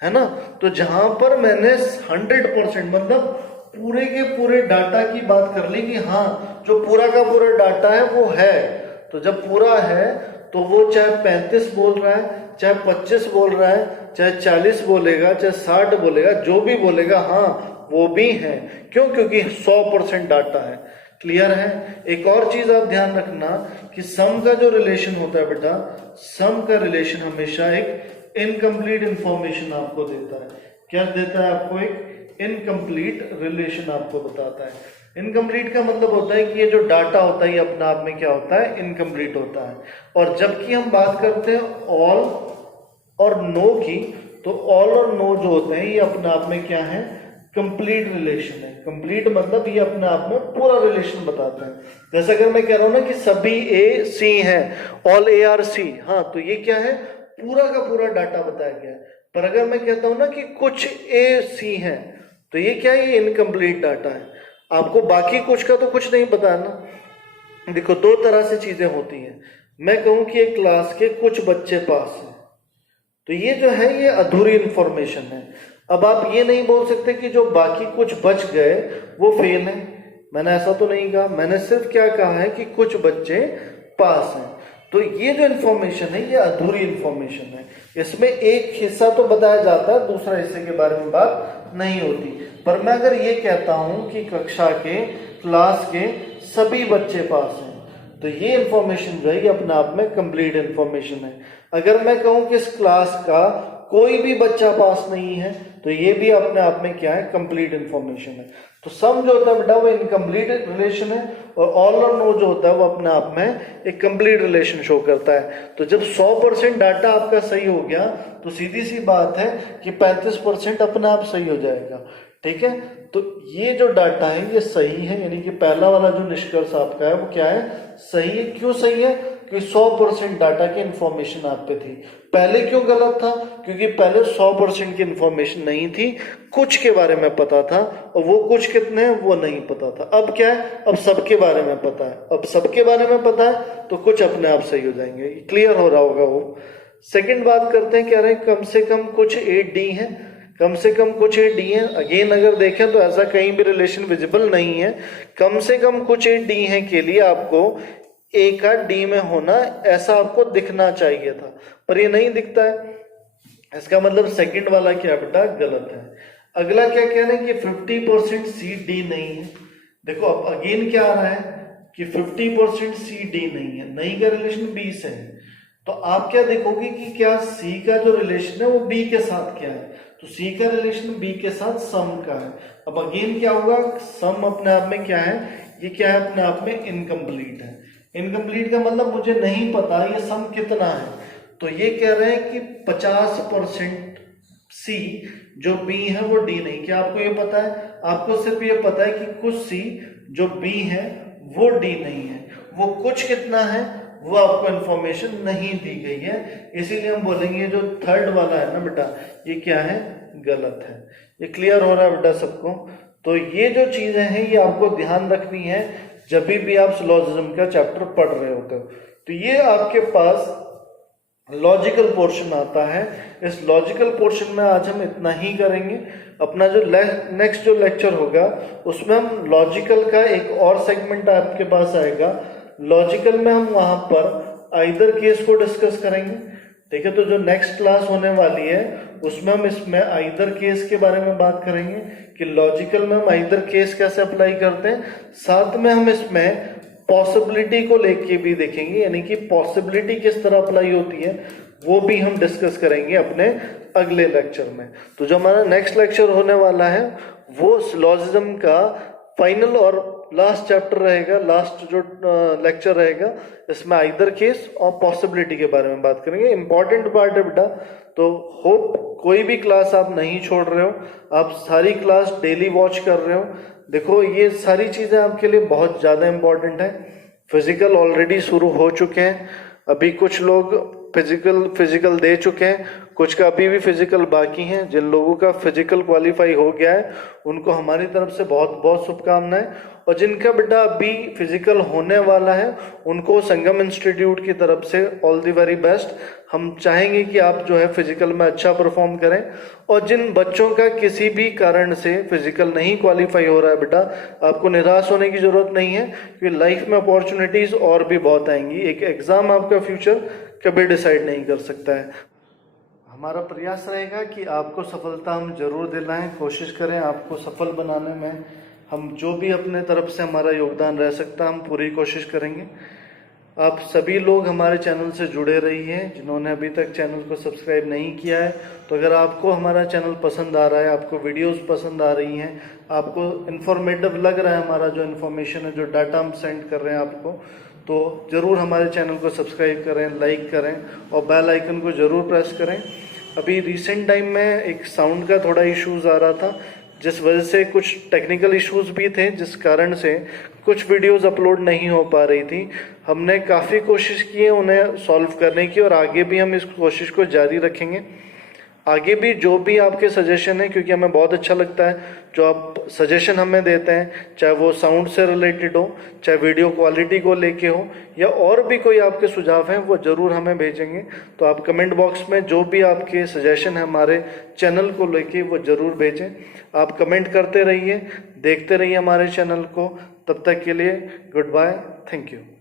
है ना। तो जहां पर मैंने 100% मतलब पूरे के पूरे डाटा की बात कर ली कि हाँ जो पूरा का पूरा डाटा है वो है, तो जब पूरा है तो वो चाहे 35 बोल रहा है, चाहे 25 बोल रहा है, चाहे 40 बोलेगा, चाहे 60 बोलेगा, जो भी बोलेगा, हाँ वो भी है। क्यों? क्योंकि 100% डाटा है। क्लियर है? एक और चीज आप ध्यान रखना कि सम का जो रिलेशन होता है बेटा, सम का रिलेशन हमेशा एक इनकम्प्लीट इंफॉर्मेशन आपको देता है। क्या देता है आपको? एक इनकम्प्लीट रिलेशन आपको बताता है। इनकम्प्लीट का मतलब होता है कि ये जो डाटा होता है ये अपने आप में क्या होता है, इनकम्प्लीट होता है। और जबकि हम बात करते हैं ऑल और नो की, तो ऑल और नो जो होते हैं ये अपने आप में क्या है, कंप्लीट रिलेशन है। कंप्लीट मतलब ये अपने आप में पूरा रिलेशन बताते हैं। जैसे अगर मैं कह रहा हूं ना कि सभी ए सी हैं, ऑल ए आर सी, हाँ तो ये क्या है, पूरा का पूरा डाटा बताया गया है। पर अगर मैं कहता हूं ना कि कुछ ए सी हैं, तो ये क्या है, ये इनकम्प्लीट डाटा है। आपको बाकी कुछ का तो कुछ नहीं पता है ना। देखो दो तरह से चीजें होती हैं। मैं कहूं कि एक क्लास के कुछ बच्चे पास हैं, तो ये जो है ये अधूरी इंफॉर्मेशन है। अब आप ये नहीं बोल सकते कि जो बाकी कुछ बच गए वो फेल है। मैंने ऐसा तो नहीं कहा, मैंने सिर्फ क्या कहा है कि कुछ बच्चे पास हैं। तो ये जो इंफॉर्मेशन है ये अधूरी इंफॉर्मेशन है। इसमें एक हिस्सा तो बताया जाता है, दूसरा हिस्से के बारे में बात नहीं होती। पर मैं अगर ये कहता हूं कि कक्षा के, क्लास के सभी बच्चे पास हैं, तो ये इंफॉर्मेशन जो है ये अपने आप में कंप्लीट इंफॉर्मेशन है। अगर मैं कहूं कि इस क्लास का कोई भी बच्चा पास नहीं है, तो ये भी अपने आप में क्या है, कंप्लीट इंफॉर्मेशन है। तो सम जो होता है बेटा वो इनकम्प्लीट रिलेशन है, और ऑल और नो जो होता है वो अपने आप में एक कंप्लीट रिलेशन शो करता है। तो जब 100% डाटा आपका सही हो गया तो सीधी सी बात है कि 35% अपने आप सही हो जाएगा। ठीक है, तो ये जो डाटा है ये सही है, यानी कि पहला वाला जो निष्कर्ष आपका है वो क्या है, सही है। क्यों सही है? कि 100% डाटा की इंफॉर्मेशन आप पे थी। पहले क्यों गलत था? क्योंकि पहले 100% की इंफॉर्मेशन नहीं थी, कुछ के बारे में पता था, और वो कुछ कितने हैं वो नहीं पता था। अब क्या है, अब सबके बारे में पता है। अब सबके बारे में पता है तो कुछ अपने आप सही हो जाएंगे। क्लियर हो रहा होगा वो। सेकंड बात करते हैं, कह रहे हैं कम से कम कुछ ए डी है, कम से कम कुछ ए डी है। अगेन अगर देखें तो ऐसा कहीं भी रिलेशन विजिबल नहीं है। कम से कम कुछ ए डी है के लिए आपको ए का डी में होना ऐसा आपको दिखना चाहिए था, पर ये नहीं दिखता है। इसका मतलब सेकंड वाला क्या बेटा, गलत है। अगला क्या कह रहे हैं कि 50% सी डी नहीं है। देखो अब अगेन क्या आ रहा है कि 50% सी डी नहीं है, नहीं का रिलेशन बी से है। तो आप क्या देखोगे कि क्या सी का जो रिलेशन है वो बी के साथ क्या है, तो सी का रिलेशन बी के साथ सम का है। अब अगेन क्या होगा, सम अपने आप में क्या है, ये क्या है, अपने आप में इनकम्प्लीट है। इनकम्प्लीट का मतलब मुझे नहीं पता ये सम कितना है, तो ये कह रहे हैं कि 50% सी जो बी है वो डी नहीं। क्या आपको ये पता है? आपको सिर्फ ये पता है कि कुछ सी जो बी है वो डी नहीं है। वो कुछ कितना है वो आपको इंफॉर्मेशन नहीं दी गई है, इसीलिए हम बोलेंगे जो थर्ड वाला है ना बेटा, ये क्या है, गलत है। ये क्लियर हो रहा है बेटा सबको? तो ये जो चीजें हैं ये आपको ध्यान रखनी है जब भी आप सिलोजिज्म का चैप्टर पढ़ रहे होते हो। तो ये आपके पास लॉजिकल पोर्शन आता है। इस लॉजिकल पोर्शन में आज हम इतना ही करेंगे। अपना जो नेक्स्ट जो लेक्चर होगा उसमें हम लॉजिकल का एक और सेगमेंट आपके पास आएगा। लॉजिकल में हम वहां पर आइदर केस को डिस्कस करेंगे। ठीक है, तो जो नेक्स्ट क्लास होने वाली है उसमें हम इसमें आइदर केस के बारे में बात करेंगे कि लॉजिकल में हम आइदर केस कैसे अप्लाई करते हैं। साथ में हम इसमें पॉसिबिलिटी को लेके भी देखेंगे, यानी कि पॉसिबिलिटी किस तरह अप्लाई होती है वो भी हम डिस्कस करेंगे अपने अगले लेक्चर में। तो जो हमारा नेक्स्ट लेक्चर होने वाला है वो सिलोजिज्म का फाइनल और लास्ट चैप्टर रहेगा, लास्ट जो लेक्चर रहेगा इसमें आइदर केस और पॉसिबिलिटी के बारे में बात करेंगे। इंपॉर्टेंट पार्ट है बेटा, तो होप कोई भी क्लास आप नहीं छोड़ रहे हो, आप सारी क्लास डेली वॉच कर रहे हो। देखो ये सारी चीजें आपके लिए बहुत ज्यादा इंपॉर्टेंट है। फिजिकल ऑलरेडी शुरू हो चुके हैं, अभी कुछ लोग फिजिकल दे चुके हैं, कुछ का अभी भी फिजिकल बाकी हैं। जिन लोगों का फिजिकल क्वालिफाई हो गया है उनको हमारी तरफ से बहुत बहुत शुभकामनाएं, और जिनका बेटा अभी फिजिकल होने वाला है उनको संगम इंस्टीट्यूट की तरफ से ऑल द वेरी बेस्ट। हम चाहेंगे कि आप जो है फिजिकल में अच्छा परफॉर्म करें, और जिन बच्चों का किसी भी कारण से फिजिकल नहीं क्वालिफाई हो रहा है बेटा, आपको निराश होने की जरूरत नहीं है, क्योंकि लाइफ में अपॉर्चुनिटीज और भी बहुत आएंगी। एक एग्जाम आपका फ्यूचर कभी डिसाइड नहीं कर सकता है। हमारा प्रयास रहेगा कि आपको सफलता हम जरूर दिलाएं, कोशिश करें आपको सफल बनाने में। हम जो भी अपने तरफ से हमारा योगदान रह सकता है हम पूरी कोशिश करेंगे। आप सभी लोग हमारे चैनल से जुड़े रहिए, जिन्होंने अभी तक चैनल को सब्सक्राइब नहीं किया है। तो अगर आपको हमारा चैनल पसंद आ रहा है, आपको वीडियोस पसंद आ रही हैं, आपको इन्फॉर्मेटिव लग रहा है हमारा जो इन्फॉर्मेशन है, जो डाटा हम सेंड कर रहे हैं आपको, तो ज़रूर हमारे चैनल को सब्सक्राइब करें, लाइक करें और बेल आइकन को ज़रूर प्रेस करें। अभी रिसेंट टाइम में एक साउंड का थोड़ा इश्यूज आ रहा था, जिस वजह से कुछ टेक्निकल इश्यूज भी थे, जिस कारण से कुछ वीडियोस अपलोड नहीं हो पा रही थी। हमने काफ़ी कोशिश की है उन्हें सॉल्व करने की, और आगे भी हम इस कोशिश को जारी रखेंगे। आगे भी जो भी आपके सजेशन है, क्योंकि हमें बहुत अच्छा लगता है जो आप सजेशन हमें देते हैं, चाहे वो साउंड से रिलेटेड हो, चाहे वीडियो क्वालिटी को लेके हो, या और भी कोई आपके सुझाव हैं वो ज़रूर हमें भेजेंगे। तो आप कमेंट बॉक्स में जो भी आपके सजेशन है हमारे चैनल को लेके वो ज़रूर भेजें। आप कमेंट करते रहिए, देखते रहिए हमारे चैनल को। तब तक के लिए गुड बाय, थैंक यू।